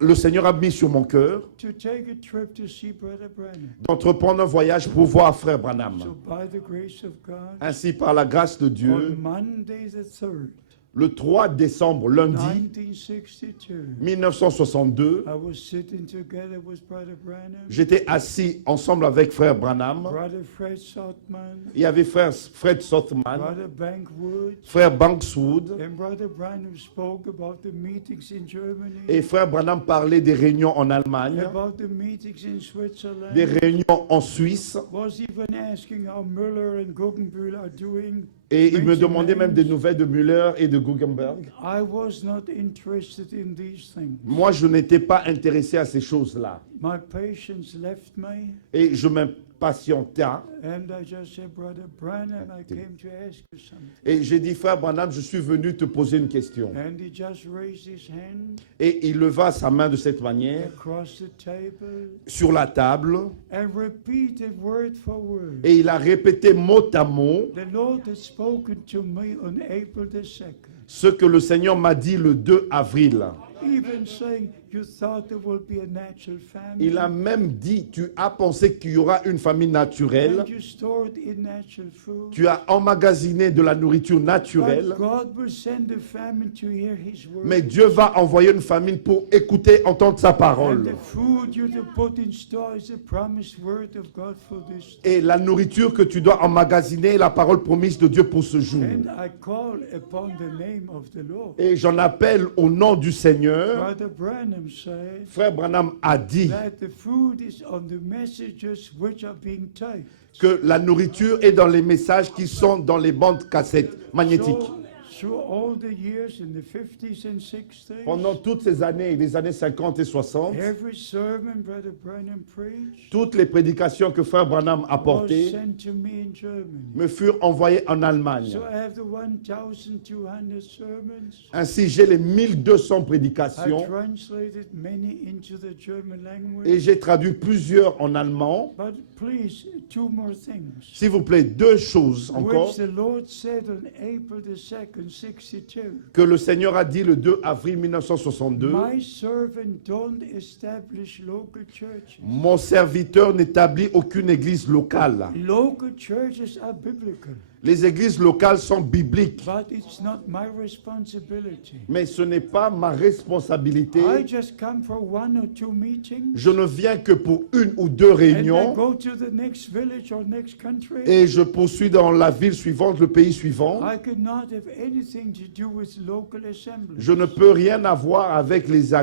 Le Seigneur a mis sur mon cœur to take a trip to see Brother Branham. d'entreprendre un voyage pour voir Frère Branham. So by the grace of God, Ainsi, par la grâce de Dieu, on Monday the 3rd, le 3 décembre, lundi 1962, 1962, I was sitting together with Brother Branham, j'étais assis ensemble avec Frère Branham. Brother Fred Sotman, Il y avait Frère Fred Sothman, Brother Bankwood, Frère Bankswood, and Brother Branham spoke about the meetings in Germany, et Frère Branham parlait des réunions en Allemagne, about the meetings in Switzerland, des réunions en Suisse, was even asking how Müller and Guggenbühl are doing. et il me demandait même des nouvelles de Müller et de Guggenberg. I was not interested in these things. Moi, je n'étais pas intéressé à ces choses-là. my patience left me, et je m'impatientais. and I just said, Brother Branham, I came to ask you something. Et j'ai dit, frère Branham, je suis venu te poser une question. And he just raised his hand Et il leva sa main de cette manière across the table sur la table and repeated word for word. et il a répété mot à mot The Lord had spoken to me on April the 2nd, ce que le Seigneur m'a dit le 2 avril. even saying you thought there would be a natural family. Il a même dit, tu as pensé qu'il y aura une famille naturelle, And you stored in natural food. tu as emmagasiné de la nourriture naturelle, But God will send a famine to hear His word. mais Dieu va envoyer une famine pour écouter, entendre sa And parole. the food you to put in store is the promised word of God for this. Et la nourriture que tu dois emmagasiner est la parole promise de Dieu pour ce jour. And I call upon the name of the Lord. Et j'en appelle au nom du Seigneur. Brother Branham said Frère Branham a dit that the food is on the messages which are being typed. que la nourriture est dans les messages qui sont dans les bandes cassettes magnétiques. So, through all the years in the 50s and 60s, Pendant toutes ces années, les années 50 et 60, every sermon Brother Branham preached toutes les prédications que Frère Branham a was portées sent to me in Germany. me furent envoyées en Allemagne. So I have the 1,200 sermons. Ainsi, j'ai les 1200 I prédications translated many into the German et language. j'ai traduit plusieurs en allemand. But please, two more things. S'il vous plaît, deux choses encore Which the Lord said on April the 2nd, 62. que le Seigneur a dit le 2 avril 1962. My servant don't establish local churches. Mon serviteur n'établit aucune église locale. Local churches are biblical, Les églises locales sont bibliques, but it's not my responsibility. mais ce n'est pas ma responsabilité. I just come for one or two meetings Je ne viens que pour une ou deux and I réunions go to the next village or next country. et je poursuis dans la ville suivante, le pays suivant. I could not have anything to do with local assemblies. Je ne peux rien avoir avec les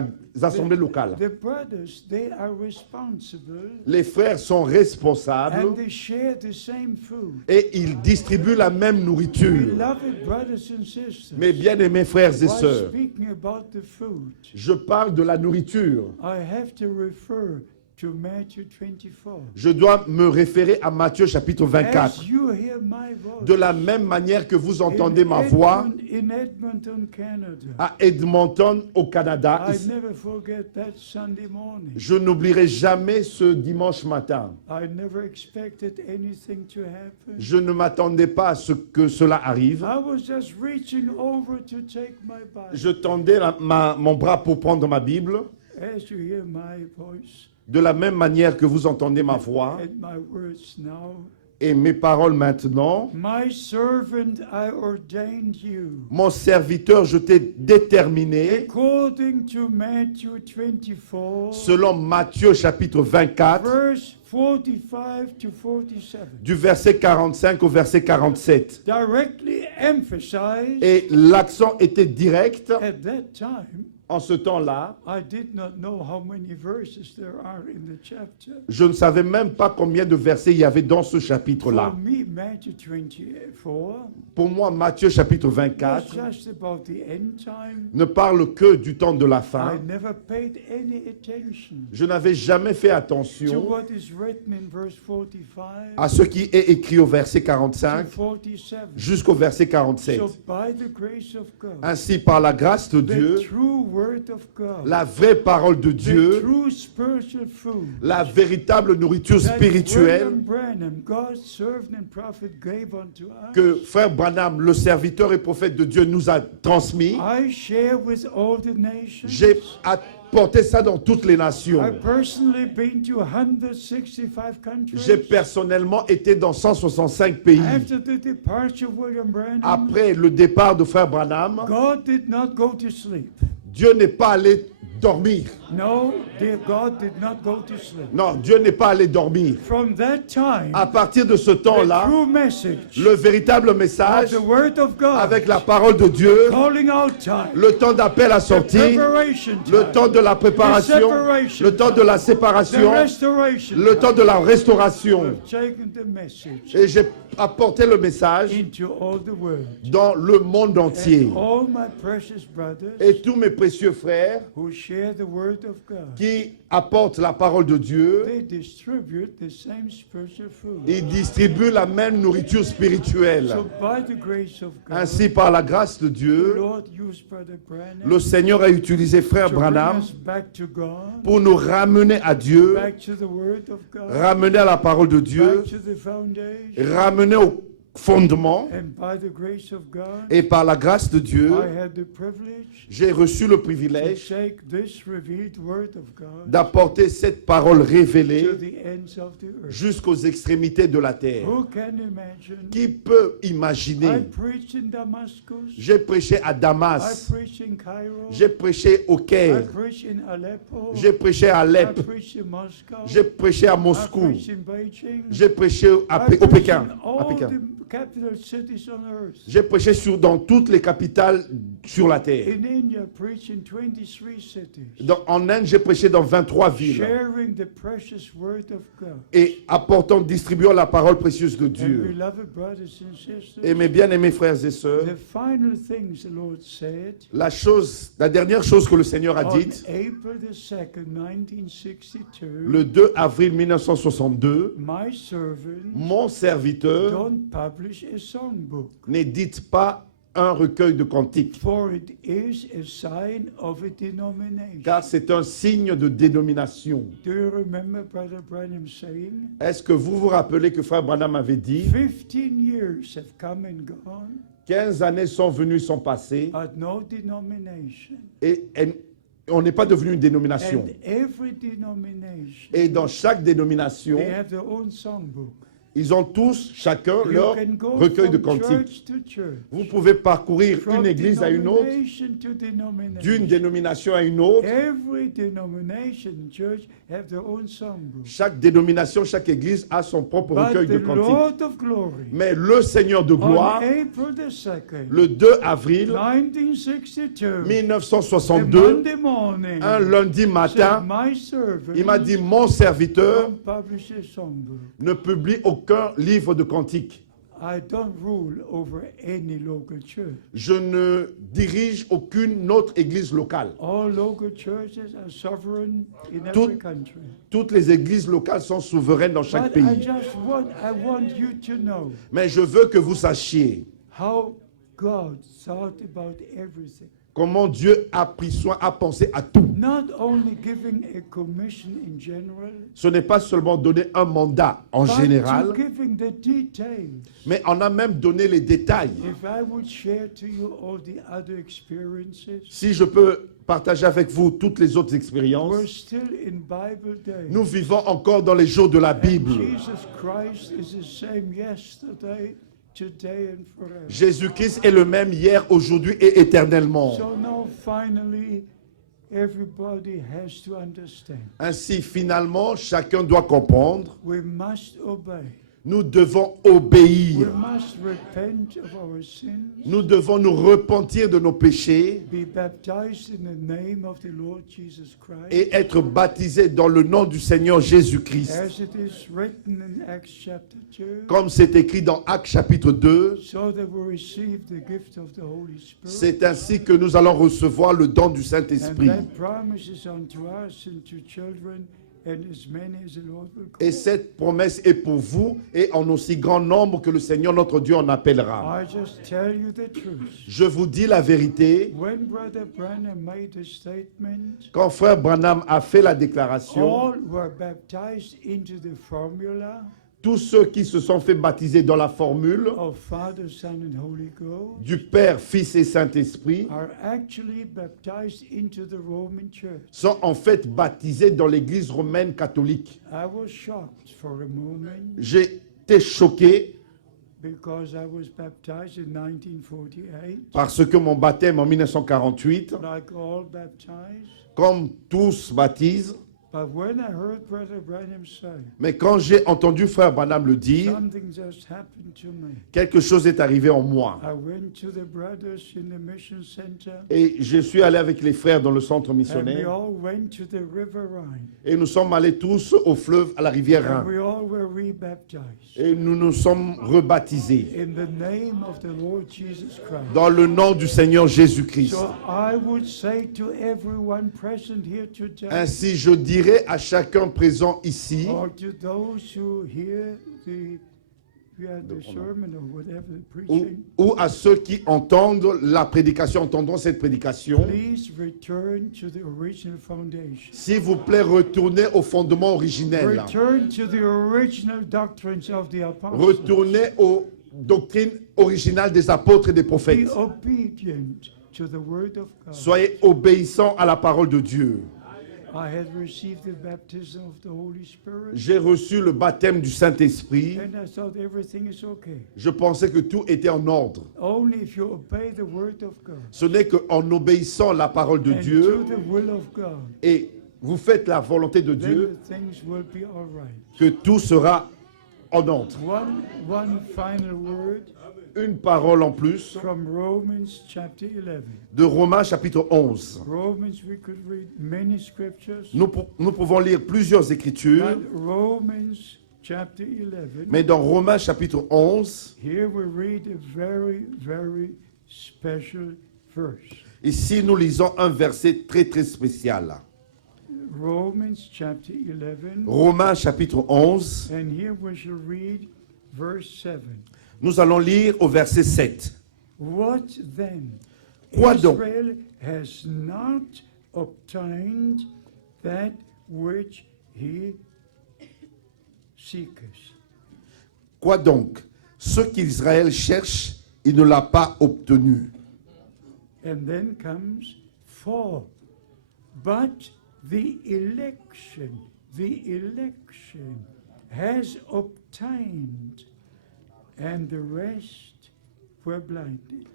assemblées locales. The brothers, they are responsible Les frères sont responsables and they share the same food. et ils distribuent la même nourriture. Beloved brothers and sisters, Mes bien-aimés frères et while sœurs, speaking about the food, je parle de la nourriture. I have to refer to Matthew 24. Je dois me référer à Matthieu chapitre 24. As you hear my voice, De la même manière que vous entendez ma voix in Edmonton, Canada, à Edmonton au Canada, I never forget that Sunday morning. je n'oublierai jamais ce dimanche matin. I never expected anything to happen. Je ne m'attendais pas à ce que cela arrive. I was just reaching over to take my Bible. Je tendais mon bras pour prendre ma Bible. As you hear my voice De la même manière que vous entendez ma voix and my words now, et mes paroles maintenant, my servant I ordained you, mon serviteur, je t'ai déterminé, according to Matthew 24, selon Matthieu chapitre 24, verse 45 to 47, du verset 45 au verset 47. directly emphasized Et l'accent était direct. at that time. En ce temps-là, I did not know how many verses there are in the chapter. je ne savais même pas combien de versets il y avait dans ce chapitre-là. For me, Matthew 24 Pour moi, Matthieu chapitre was 24 just about the end time. ne parle que du temps de la I fin. never paid any attention Je n'avais jamais fait to attention what is written in verse 45 à ce qui est écrit au verset to 45 47. jusqu'au verset 47. So by the grace of God, Ainsi, par la grâce de the Dieu, true word of God, la vraie parole de the Dieu, true spiritual food la véritable nourriture that spirituelle William Branham, God's servant and prophet, gave unto us, que Frère Branham, le serviteur et prophète de Dieu, nous a transmis, I share with all the nations. j'ai apporté ça dans toutes les nations. I've personally been to 165 countries. J'ai personnellement été dans 165 pays. After the departure of William Branham, Après le départ de Frère Branham, God did not go to sleep. Dieu n'est pas allé dormir. No, dear God did not go to sleep. Non, Dieu n'est pas allé dormir. From that time, À partir de ce the temps-là, true message le véritable of message the Word of God, avec la parole de Dieu, calling out time, le temps d'appel à the sortir, preparation le time, temps de la préparation, le temps de la the séparation, restoration le temps de la restauration. I've taken the message Et j'ai apporté le message into all the world. dans le monde entier. And all my precious brothers Et tous mes précieux frères who share share the word of God. qui apportent la parole de Dieu. They distribute the same spiritual food. Ils distribuent la même nourriture spirituelle. So by the grace of God, Ainsi, par la grâce de the Dieu, Lord used Brother Branham le Seigneur a utilisé Frère to bring Branham us back to God, pour nous ramener à Dieu, back to the word of God, ramener à la parole de Dieu, back to the foundation. ramener au fondement. And by the grace of God, Et par la grâce de Dieu, I had the privilege j'ai reçu le to privilège take this revealed word of God d'apporter cette parole to révélée the ends of the earth. jusqu'aux extrémités de la terre. Who can imagine? Qui peut I imaginer? preached in Damascus. J'ai prêché à I Damas, preached in Cairo. j'ai prêché au I Caire, preached in Aleppo. j'ai prêché à I Alep, preached in Moscow. j'ai prêché à I Moscou, preached in Beijing. j'ai prêché I au preached Pékin. in À all Pékin. the capital cities on earth. J'ai prêché dans toutes les capitales sur la terre. In India, I preached in 23 cities. En Inde, j'ai prêché dans 23 villes. Sharing the precious word of God. Et apportant, distribuant la parole précieuse de And Dieu. beloved brothers and sisters, Et mes bien-aimés frères et sœurs, the final things the Lord said la dernière chose que le Seigneur a on dite, April the 2nd, 1962, le 2 avril 1962, my servant mon serviteur don't publish a songbook, n'édite pas un recueil de cantiques, for it is a sign of a denomination. car c'est un signe de dénomination. Do you remember Brother Branham saying, Est-ce que vous vous rappelez que Frère Branham avait dit, 15 years have come and gone, 15 années sont venues, sont passées, but no denomination. et on n'est pas devenu une dénomination. And every denomination, Et dans chaque dénomination, they have their own songbook. ils ont tous, chacun, You leur can go recueil de from cantiques. church to church, Vous pouvez parcourir from une église à une autre, denomination to denomination. d'une dénomination à une autre. Every denomination church have their own songbook. Chaque dénomination, chaque église a son propre But recueil de the cantiques. Lord of glory, Mais le Seigneur de on gloire, April the 2nd, le 2 avril 1962, a 1962, Monday morning, un lundi said, matin, my servant il m'a dit, mon serviteur don't publish a songbook. ne publie aucun livre de cantiques. I don't rule over any local church. Je ne dirige aucune autre église locale. All local churches are sovereign in Tout- every country. Toutes les églises locales sont souveraines dans chaque But I pays. just want you to know Mais je veux que vous sachiez how God thought about everything. comment Dieu a pris soin, a pensé à tout. Not only giving a commission in general, Ce n'est pas seulement donner un mandat en but général, to giving the details. mais on a même donné les détails. If I would share to you all the other experiences, Si je peux partager avec vous toutes les autres expériences, we're still in Bible days. nous vivons encore dans les jours de la And Bible. Jesus Christ is the same yesterday, today, and forever. Jésus-Christ est le même hier, aujourd'hui et éternellement. So now finally, everybody has to understand. Ainsi, finalement, chacun doit comprendre, We must obey. nous devons We obéir. must repent of our sins, Nous devons nous repentir de nos péchés be baptized in the name of the Lord Jesus Christ, et être baptisés dans le nom du Seigneur Jésus-Christ. as it is written in Acts chapter 2, Comme c'est écrit dans Actes chapitre 2, so that we receive the gift of the Holy Spirit. c'est ainsi que nous allons recevoir le don du And Saint-Esprit. that promises unto us and to children and as many as the Lord will Et call. cette promesse est pour vous et en aussi grand nombre que le Seigneur notre Dieu en appellera. I just tell you the truth. Je vous dis la vérité, When Brother Branham made a statement, quand frère Branham a fait la déclaration, all were baptized into the formula tous ceux qui se sont fait baptiser dans la formule of Father, Son, and Holy Ghost du Père, Fils et Saint-Esprit are actually baptized into the Roman Church. sont en fait baptisés dans l'Église romaine catholique. I was shocked for a moment J'ai été choqué because I was baptized in 1948, parce que mon baptême en 1948, like all baptized, comme tous baptisent, But when I heard Brother Branham say, Mais quand j'ai entendu Frère Branham le dire, something just happened to me. quelque chose est arrivé en moi. I went to the brothers in the mission center, Et je suis allé avec les frères dans le centre and we missionnaire. all went to the river Rhine, Et nous sommes allés tous au fleuve, à la rivière and Rhin. we all were rebaptized Et nous nous sommes rebaptisés in the name of the Lord Jesus Christ. dans le nom du Seigneur Jésus-Christ. So I would say to everyone present here today, Ainsi, je dirais à chacun présent ici, or to those who hear the sermon or whatever the preaching, ou à ceux qui entendent la prédication, entendront cette prédication, please return to the original foundation. s'il vous plaît, retournez au fondement originel. Return to the original doctrines of the apostles. Retournez aux doctrines originales des apôtres et des Be prophètes. obedient to the word of God. Soyez obéissants à la parole de Dieu. I had received the baptism of the Holy Spirit, J'ai reçu le baptême du Saint-Esprit. and I thought everything is okay. Je pensais que tout était en ordre. Only if you obey the word of God Ce n'est qu'en obéissant à la parole de and Dieu to the will of God, et vous faites la volonté de then Dieu the things will be all right. que tout sera en ordre. One final word Une parole en plus from Romans chapter 11. de Romains chapitre 11. Romans, we could read many scriptures, Nous pouvons lire plusieurs écritures, but Romans chapter 11, mais dans Romains chapitre 11, here we read a very, very special verse. ici nous lisons un verset très très spécial. Romans chapter 11, Romains chapitre 11, and here we shall read verse 7. nous allons lire au verset 7. What then? Quoi donc? Israel has not obtained that which he seeketh. Quoi donc? Ce qu'Israël cherche, il ne l'a pas obtenu. And then comes for. But the election has obtained, and the rest were blinded.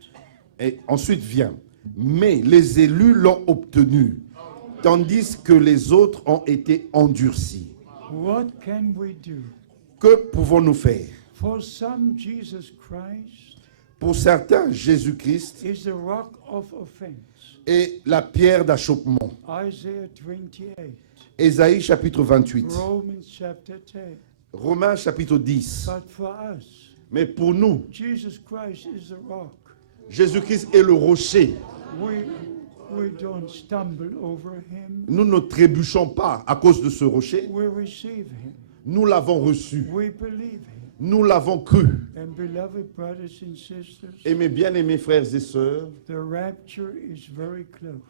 Et ensuite vient, mais les élus l'ont obtenu, tandis que les autres ont été endurcis. What can we do? Que pouvons-nous faire? For some, Jesus Christ Pour certains, Jésus-Christ is the rock of offense. est la pierre d'achoppement. Isaiah 28, Ésaïe chapitre 28, Romans chapter 10. Romains chapitre 10. But for us, Mais pour nous, Jesus Christ is the rock. Jésus-Christ est le rocher. We don't stumble over him. Nous ne trébuchons pas à cause de ce rocher. We receive him. Nous l'avons reçu. We believe him. Nous l'avons cru. And beloved brothers and sisters, Et mes bien-aimés frères et sœurs, the rapture is very close.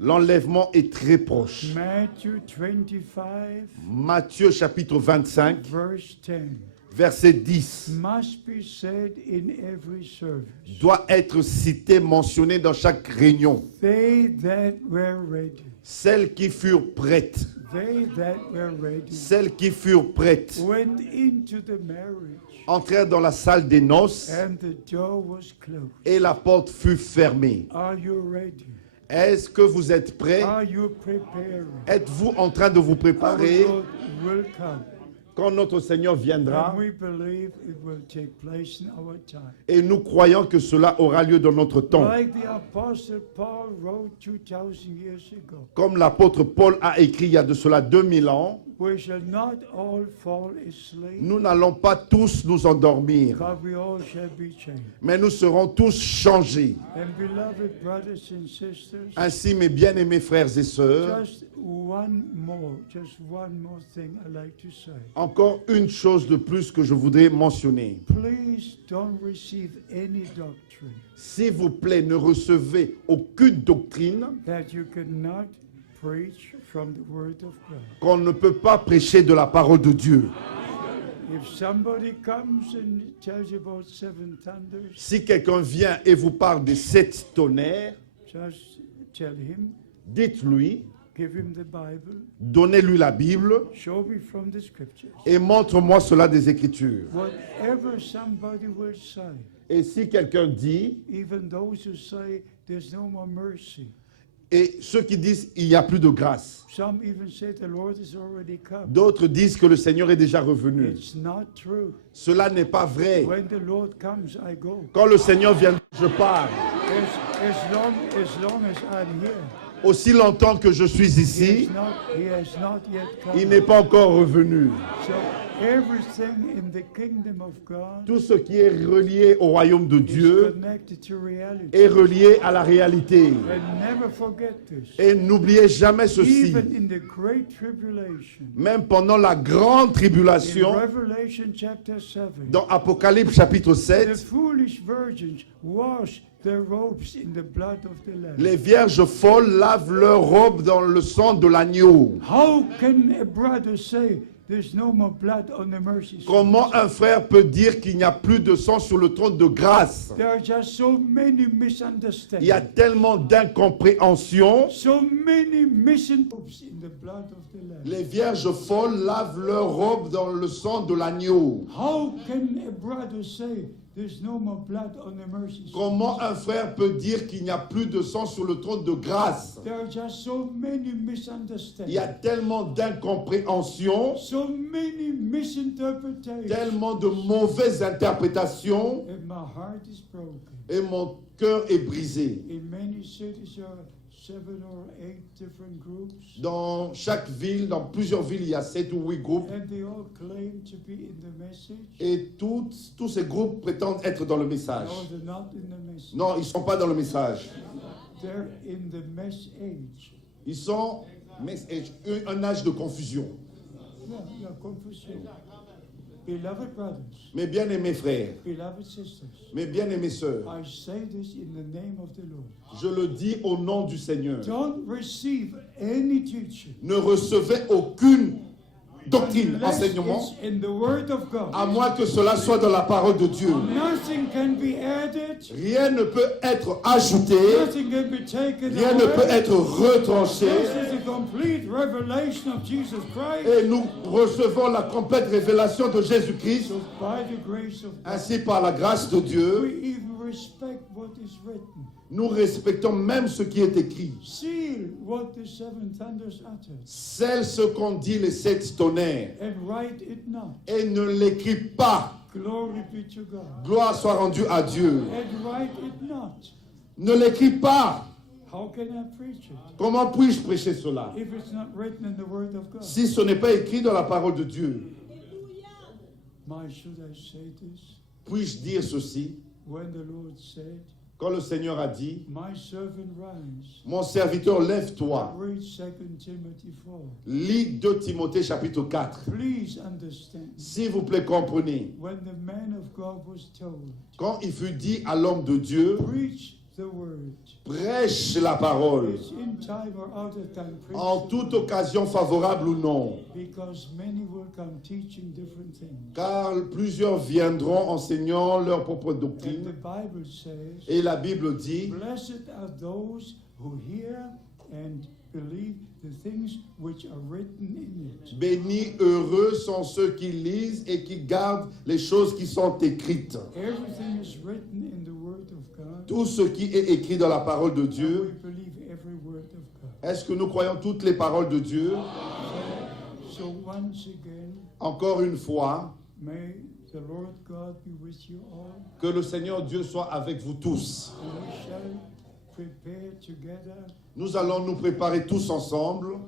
l'enlèvement est très proche. Matthew 25, Matthieu chapitre 25, verse 10, verset 10, must be said in every service. doit être cité, mentionné dans chaque réunion. They that were ready, Celles qui furent prêtes, they that were ready, celles qui furent prêtes, went into the marriage, entrèrent dans la salle des noces and the door was closed. et la porte fut fermée. Are you ready? Est-ce que vous êtes prêts? Are you preparing? Êtes-vous en train de vous Our préparer Lord will come, quand notre Seigneur viendra? and we believe it will take place in our time. Et nous croyons que cela aura lieu dans notre temps. Like the Apostle Paul wrote 2,000 years ago, Comme l'apôtre Paul a écrit il y a de cela 2000 ans, we shall not all fall asleep, nous n'allons pas tous nous endormir, but we all shall be changed. mais nous serons tous changés. And beloved brothers and sisters, Ainsi, mes bien-aimés frères et sœurs, just one more thing I'd like to say. encore une chose de plus que je voudrais mentionner. Please don't receive any doctrine S'il vous plaît, ne recevez aucune doctrine that you cannot preach from the Word of God. qu'on ne peut pas prêcher de la parole de Dieu. If somebody comes and tells you about seven thunders, Si quelqu'un vient et vous parle des 7 tonnerres, just tell him, dites-lui, give him the Bible, donnez-lui la Bible show me from the Scriptures. et montre-moi cela des Écritures. Whatever somebody will say, Et si quelqu'un dit, even those who say there's no more mercy, Et ceux qui disent il n'y a plus de grâce. Some even say the Lord is already come. D'autres disent que le Seigneur est déjà revenu. It's not true. Cela n'est pas vrai. When the Lord comes, I go. Quand le Seigneur vient, je pars. As long as I'm here, Aussi longtemps que je suis ici, he has not yet come. il n'est pas encore revenu. So everything in the kingdom of God Tout ce qui est relié au royaume de is Dieu connected to reality. est relié à la réalité. And never forget this. Et n'oubliez jamais ceci. Even in the great tribulation, Même pendant la grande in tribulation, Revelation chapter 7, dans Apocalypse chapitre the 7, foolish virgins wash their robes in the blood of the Lamb. les vierges folles lavent leurs robes dans le sang de l'agneau. How can a brother say there's no more blood on the mercy seat? Comment un frère peut dire qu'il n'y a plus de sang sur le trône de grâce? There are just so many Il y a misunderstandings. tellement d'incompréhension. So many misunderstandings in the blood of the Lamb. Les vierges folles lavent leurs robes dans le sang de l'agneau. How can a brother say there's no more blood on the mercy seat? Comment un frère peut dire qu'il n'y a plus de sang sur le trône de grâce? There are just so many Il y a misunderstandings. tellement d'incompréhension, So many misinterpretations. tellement de mauvaises interprétations, And my heart is broken. et mon cœur est brisé. In many cities there are 7 or 8 different groups. Dans chaque ville, dans plusieurs villes, il y a 7 ou 8 groupes. And they all claim to be in the message. Et tous ces groupes prétendent être dans le message. No, they're not in the message. Non, ils ne sont pas dans le message. They're in the message. Ils sont un âge de confusion. Yeah, confusion. Beloved brothers, Mes bien-aimés frères, beloved sisters, mes bien-aimées sœurs, I say this in the name of the Lord. je le dis au nom du Seigneur. Don't receive any teaching Ne recevez aucune doctrine, unless enseignement, it's in the Word of God. à moins que cela soit dans la parole de Dieu. Nothing can be added. Rien ne peut être ajouté, Nothing can be taken rien ne peut away. être retranché. This is the complete revelation of Jesus Christ. Et nous recevons la complète révélation de Jésus-Christ. So by the grace of God, Ainsi, par la grâce de Dieu, we even respect what is written. nous respectons même ce qui est écrit. Seal what the 7 thunders uttered, Scelle ce qu'ont dit les 7 tonnerres and write it not. et ne l'écris pas. Glory be to God. Gloire soit rendue à Dieu. And write it not. Ne l'écris pas. How can I preach it Comment puis-je prêcher cela if it's not written in the Word of God? si ce n'est pas écrit dans la parole de Dieu? My, should I say this? Puis-je dire ceci? When the Lord said, Quand le Seigneur a dit, my servant rise, mon serviteur, lève-toi. read 2 Timothy 4. Lis 2 Timothée chapitre 4. Please understand. S'il vous plaît, comprenez. When the man of God was told, Quand il fut dit à l'homme de Dieu, preach the word, prêche la parole, it's in time or out of time, preach en the toute word, occasion favorable ou non. because many will come teaching different things. Car plusieurs viendront enseignant leur propre And the doctrine. Bible says, Et la Bible dit, blessed are those who hear and believe the things which are written in it. bénis, heureux sont ceux qui lisent et qui gardent les choses qui sont écrites. Everything is written in the Word of God. Tout ce qui est écrit dans la parole de We Dieu, believe every word of God. est-ce que nous croyons toutes les paroles de Dieu? So once again, Encore une fois, may the Lord God be with you all. que le Seigneur Dieu soit avec vous tous. And we shall prepare together, Nous allons nous préparer tous ensemble,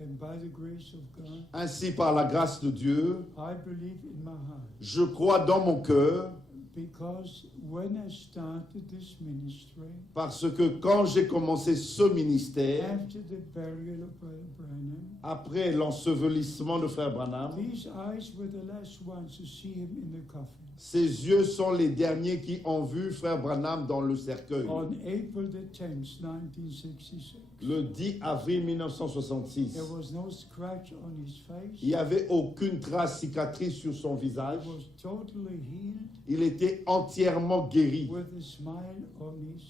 and by the grace of God, ainsi par la grâce de Dieu. I believe in my heart. Je crois dans mon cœur, Because when I started this ministry, parce que quand j'ai commencé ce ministère, after the burial of Brother Branham, après l'ensevelissement de Frère Branham, these eyes were the last ones to see him in the coffin. ses yeux sont les derniers qui ont vu Frère Branham dans le cercueil. On April the 10th, 1966, Le 10 avril 1966. there was no scratch on his face. Il n'y avait aucune trace cicatrice sur son visage. He was totally healed Il était entièrement guéri. with a smile on his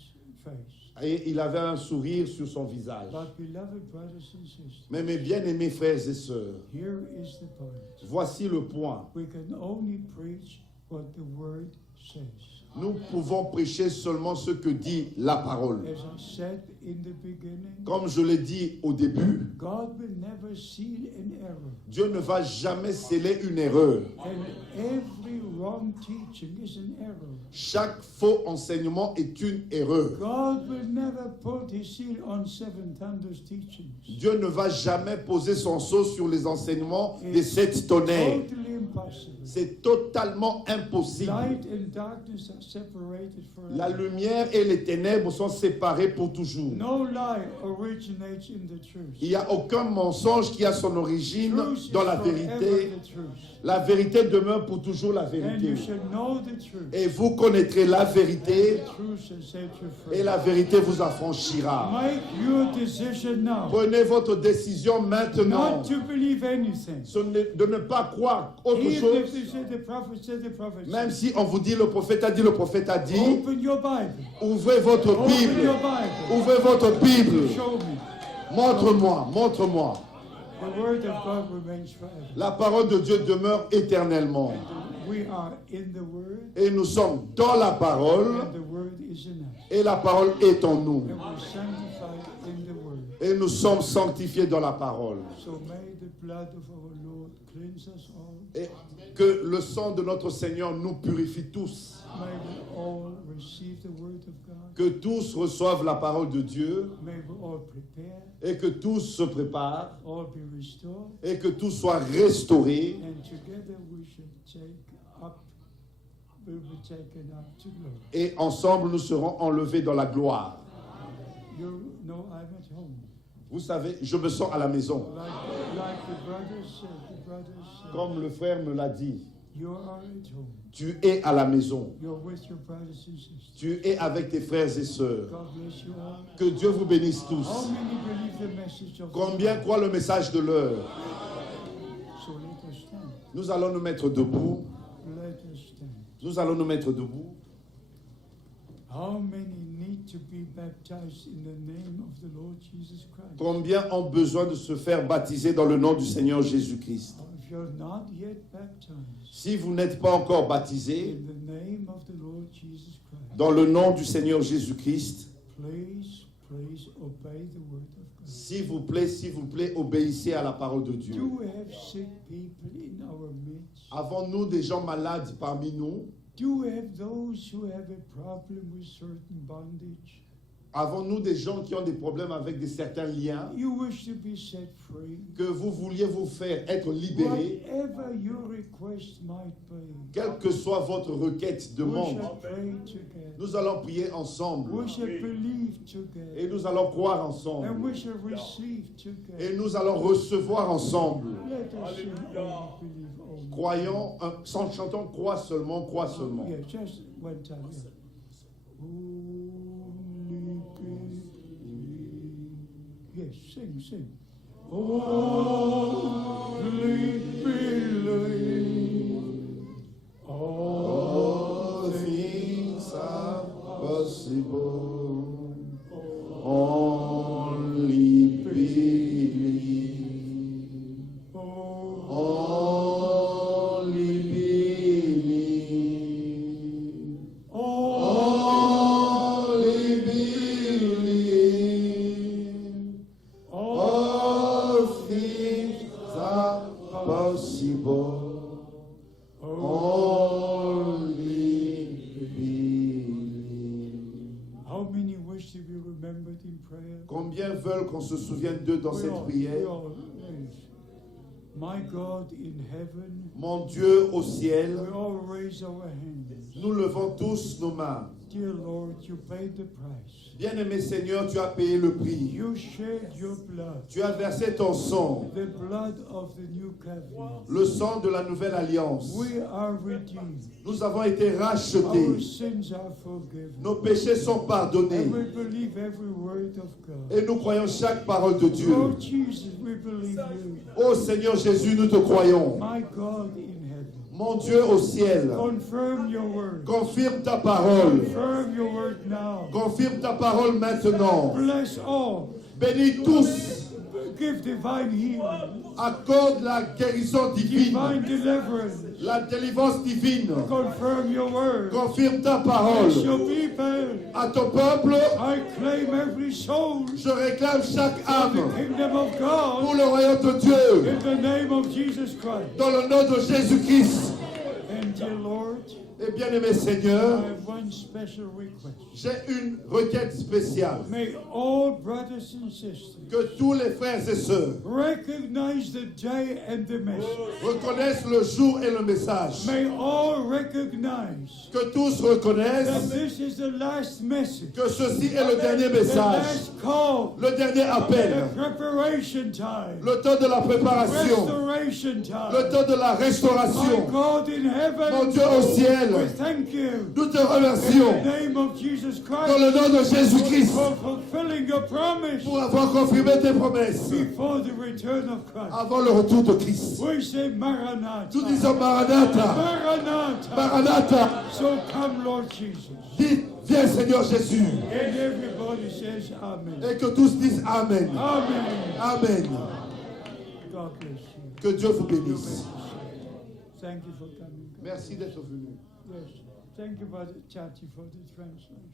face. Et il avait un sourire sur son visage. But beloved brothers and sisters, Mais mes bien-aimés frères et sœurs, here is the point. voici le point. We can only preach what the Word says. Nous pouvons prêcher seulement ce que dit la parole. As I said in the beginning, Comme je l'ai dit au début, God will never seal an error. Dieu ne va jamais sceller une erreur. And every wrong teaching is an error. Chaque faux enseignement est une erreur. God will never put his seal on seven thunders teachings. Dieu ne va jamais poser son sceau sur les enseignements des 7 tonnerres. Totally impossible. C'est totalement impossible. Light and darkness are separated La forever. lumière et les ténèbres sont séparées pour toujours. No lie originates in the truth. Il n'y a aucun mensonge qui a son origine Truth is dans la forever vérité. the truth. La vérité demeure pour toujours la And vérité. you shall know the truth. Et vous connaîtrez la vérité The truth shall set you et free. la vérité vous affranchira. Make your decision now. Prenez votre décision maintenant. Not to believe anything. De ne pas croire autre Even if chose. they say the prophet said, the prophet Même said. si on vous dit le prophète a dit, le prophète a dit, Open your Bible. ouvrez votre Open Bible. your Bible. Ouvrez votre Bible. Show me. Montre-moi, montre-moi. The word of God remains forever. La parole de Dieu demeure éternellement. We are in the word, Et nous sommes dans la parole and the word is in us. et la parole est en nous. And we're sanctified in the word. Et nous sommes sanctifiés dans la parole. So may the blood of our Lord cleanse us all. Et que le sang de notre Seigneur nous purifie tous. May we all receive the word of God. Que tous reçoivent la parole de Dieu May we all prepare, et que tous se préparent all be restored, et que tout soit restauré. and together we shall will be taken up to glory. Et ensemble nous serons enlevés dans la gloire. You know I'm at home. Vous savez, je me sens à la maison. Like the brothers said, Comme le frère me l'a dit, you are at home. tu es à la maison. You're with your brothers and sisters. Tu es avec tes frères et sœurs. God bless you all. Que Dieu vous bénisse tous. How many believe the message of Combien croient le message de l'heure? So let us stand. Nous allons nous mettre debout. Let us stand. Nous allons nous mettre debout. How many need to be baptized in the name of the Lord Jesus Christ? Combien ont besoin de se faire baptiser dans le nom du Seigneur Jésus-Christ? If you're not yet baptized, Si vous n'êtes pas encore baptisé in the name of the Lord Jesus Christ, dans le nom du Seigneur Jésus-Christ, please obey the word of God. s'il vous plaît, obéissez à la parole de Dieu. Do we have sick people in our midst? Avons-nous des gens malades parmi nous? Do we have those who have a problem with certain bondage? Avons-nous des gens qui ont des problèmes avec certains liens? You wish to be set free? Que vous vouliez vous faire être libéré? Whatever your request might be, Quelle que soit votre requête, we demande, shall pray together. nous allons prier ensemble. We shall believe together. Et nous allons croire And ensemble. we shall receive together. Et nous allons recevoir ensemble. Let us sing only, believe only. Croyons, sans chantant, crois seulement, crois seulement. Yeah, just one time. Yeah. Only believe. Yes, sing. Only believe. All things are possible. Only believe. Only believe. Only believe. All things are possible. Only believe. How many wish to be remembered in prayer? Combien veulent qu'on se souvienne d'eux dans cette prière? We all, yes. My God in heaven, Mon Dieu au ciel, we all raise our hands. nous levons tous nos mains. Dear Lord, you paid the price. Bien-aimé Seigneur, tu as payé le prix. You shed your blood, Tu as versé ton sang, the blood of the new covenant. le sang de la nouvelle alliance. We are redeemed. Nous avons été Our rachetés. sins are forgiven. Nos péchés sont pardonnés. And we believe every word of God. Et nous croyons chaque parole de Dieu. Lord Jesus, we believe you. Ô Seigneur Jésus, nous te croyons. My God in heaven, Mon Dieu au ciel, confirm your word. confirme ta parole. Confirm your word now. Confirme ta parole maintenant. Bless all. Bénis tous. give divine healing, accorde la guérison divine, divine deliverance. la délivrance divine. Confirm your word. Confirme ta Bless parole your people. à ton peuple. I claim every soul Je réclame chaque of the âme kingdom of pour God le royaume de Dieu in the name of Jesus Christ. dans le nom de Jésus-Christ. And dear Lord, Et bien-aimé I Seigneur, have one special request. j'ai une requête spéciale. May all brothers and sisters Que tous les frères et sœurs recognize the day and the message. reconnaissent le jour et le message. May all recognize Que tous that reconnaissent this is the last message, que ceci est le dernier the message, last call, le dernier the appel, preparation time, le temps de la préparation, restoration le time. temps de la My restauration. God in Mon heaven, Dieu au ciel, we thank you nous te in remercions the name of Jesus dans le Christ nom de Jésus-Christ for fulfilling your promise pour avoir confirmé tes promesses before the return of Christ. avant le retour de Christ. We say Maranatha. Nous disons Maranatha, Maranatha. Maranatha. So come, Lord Jesus. Dites, viens Seigneur Jésus. And everybody says Amen. Et que tous disent Amen. Amen. Amen. God bless you. Que Dieu vous bénisse. Thank you for coming. Merci d'être venu. Yes. Thank you, Brother Chachi, for the translation.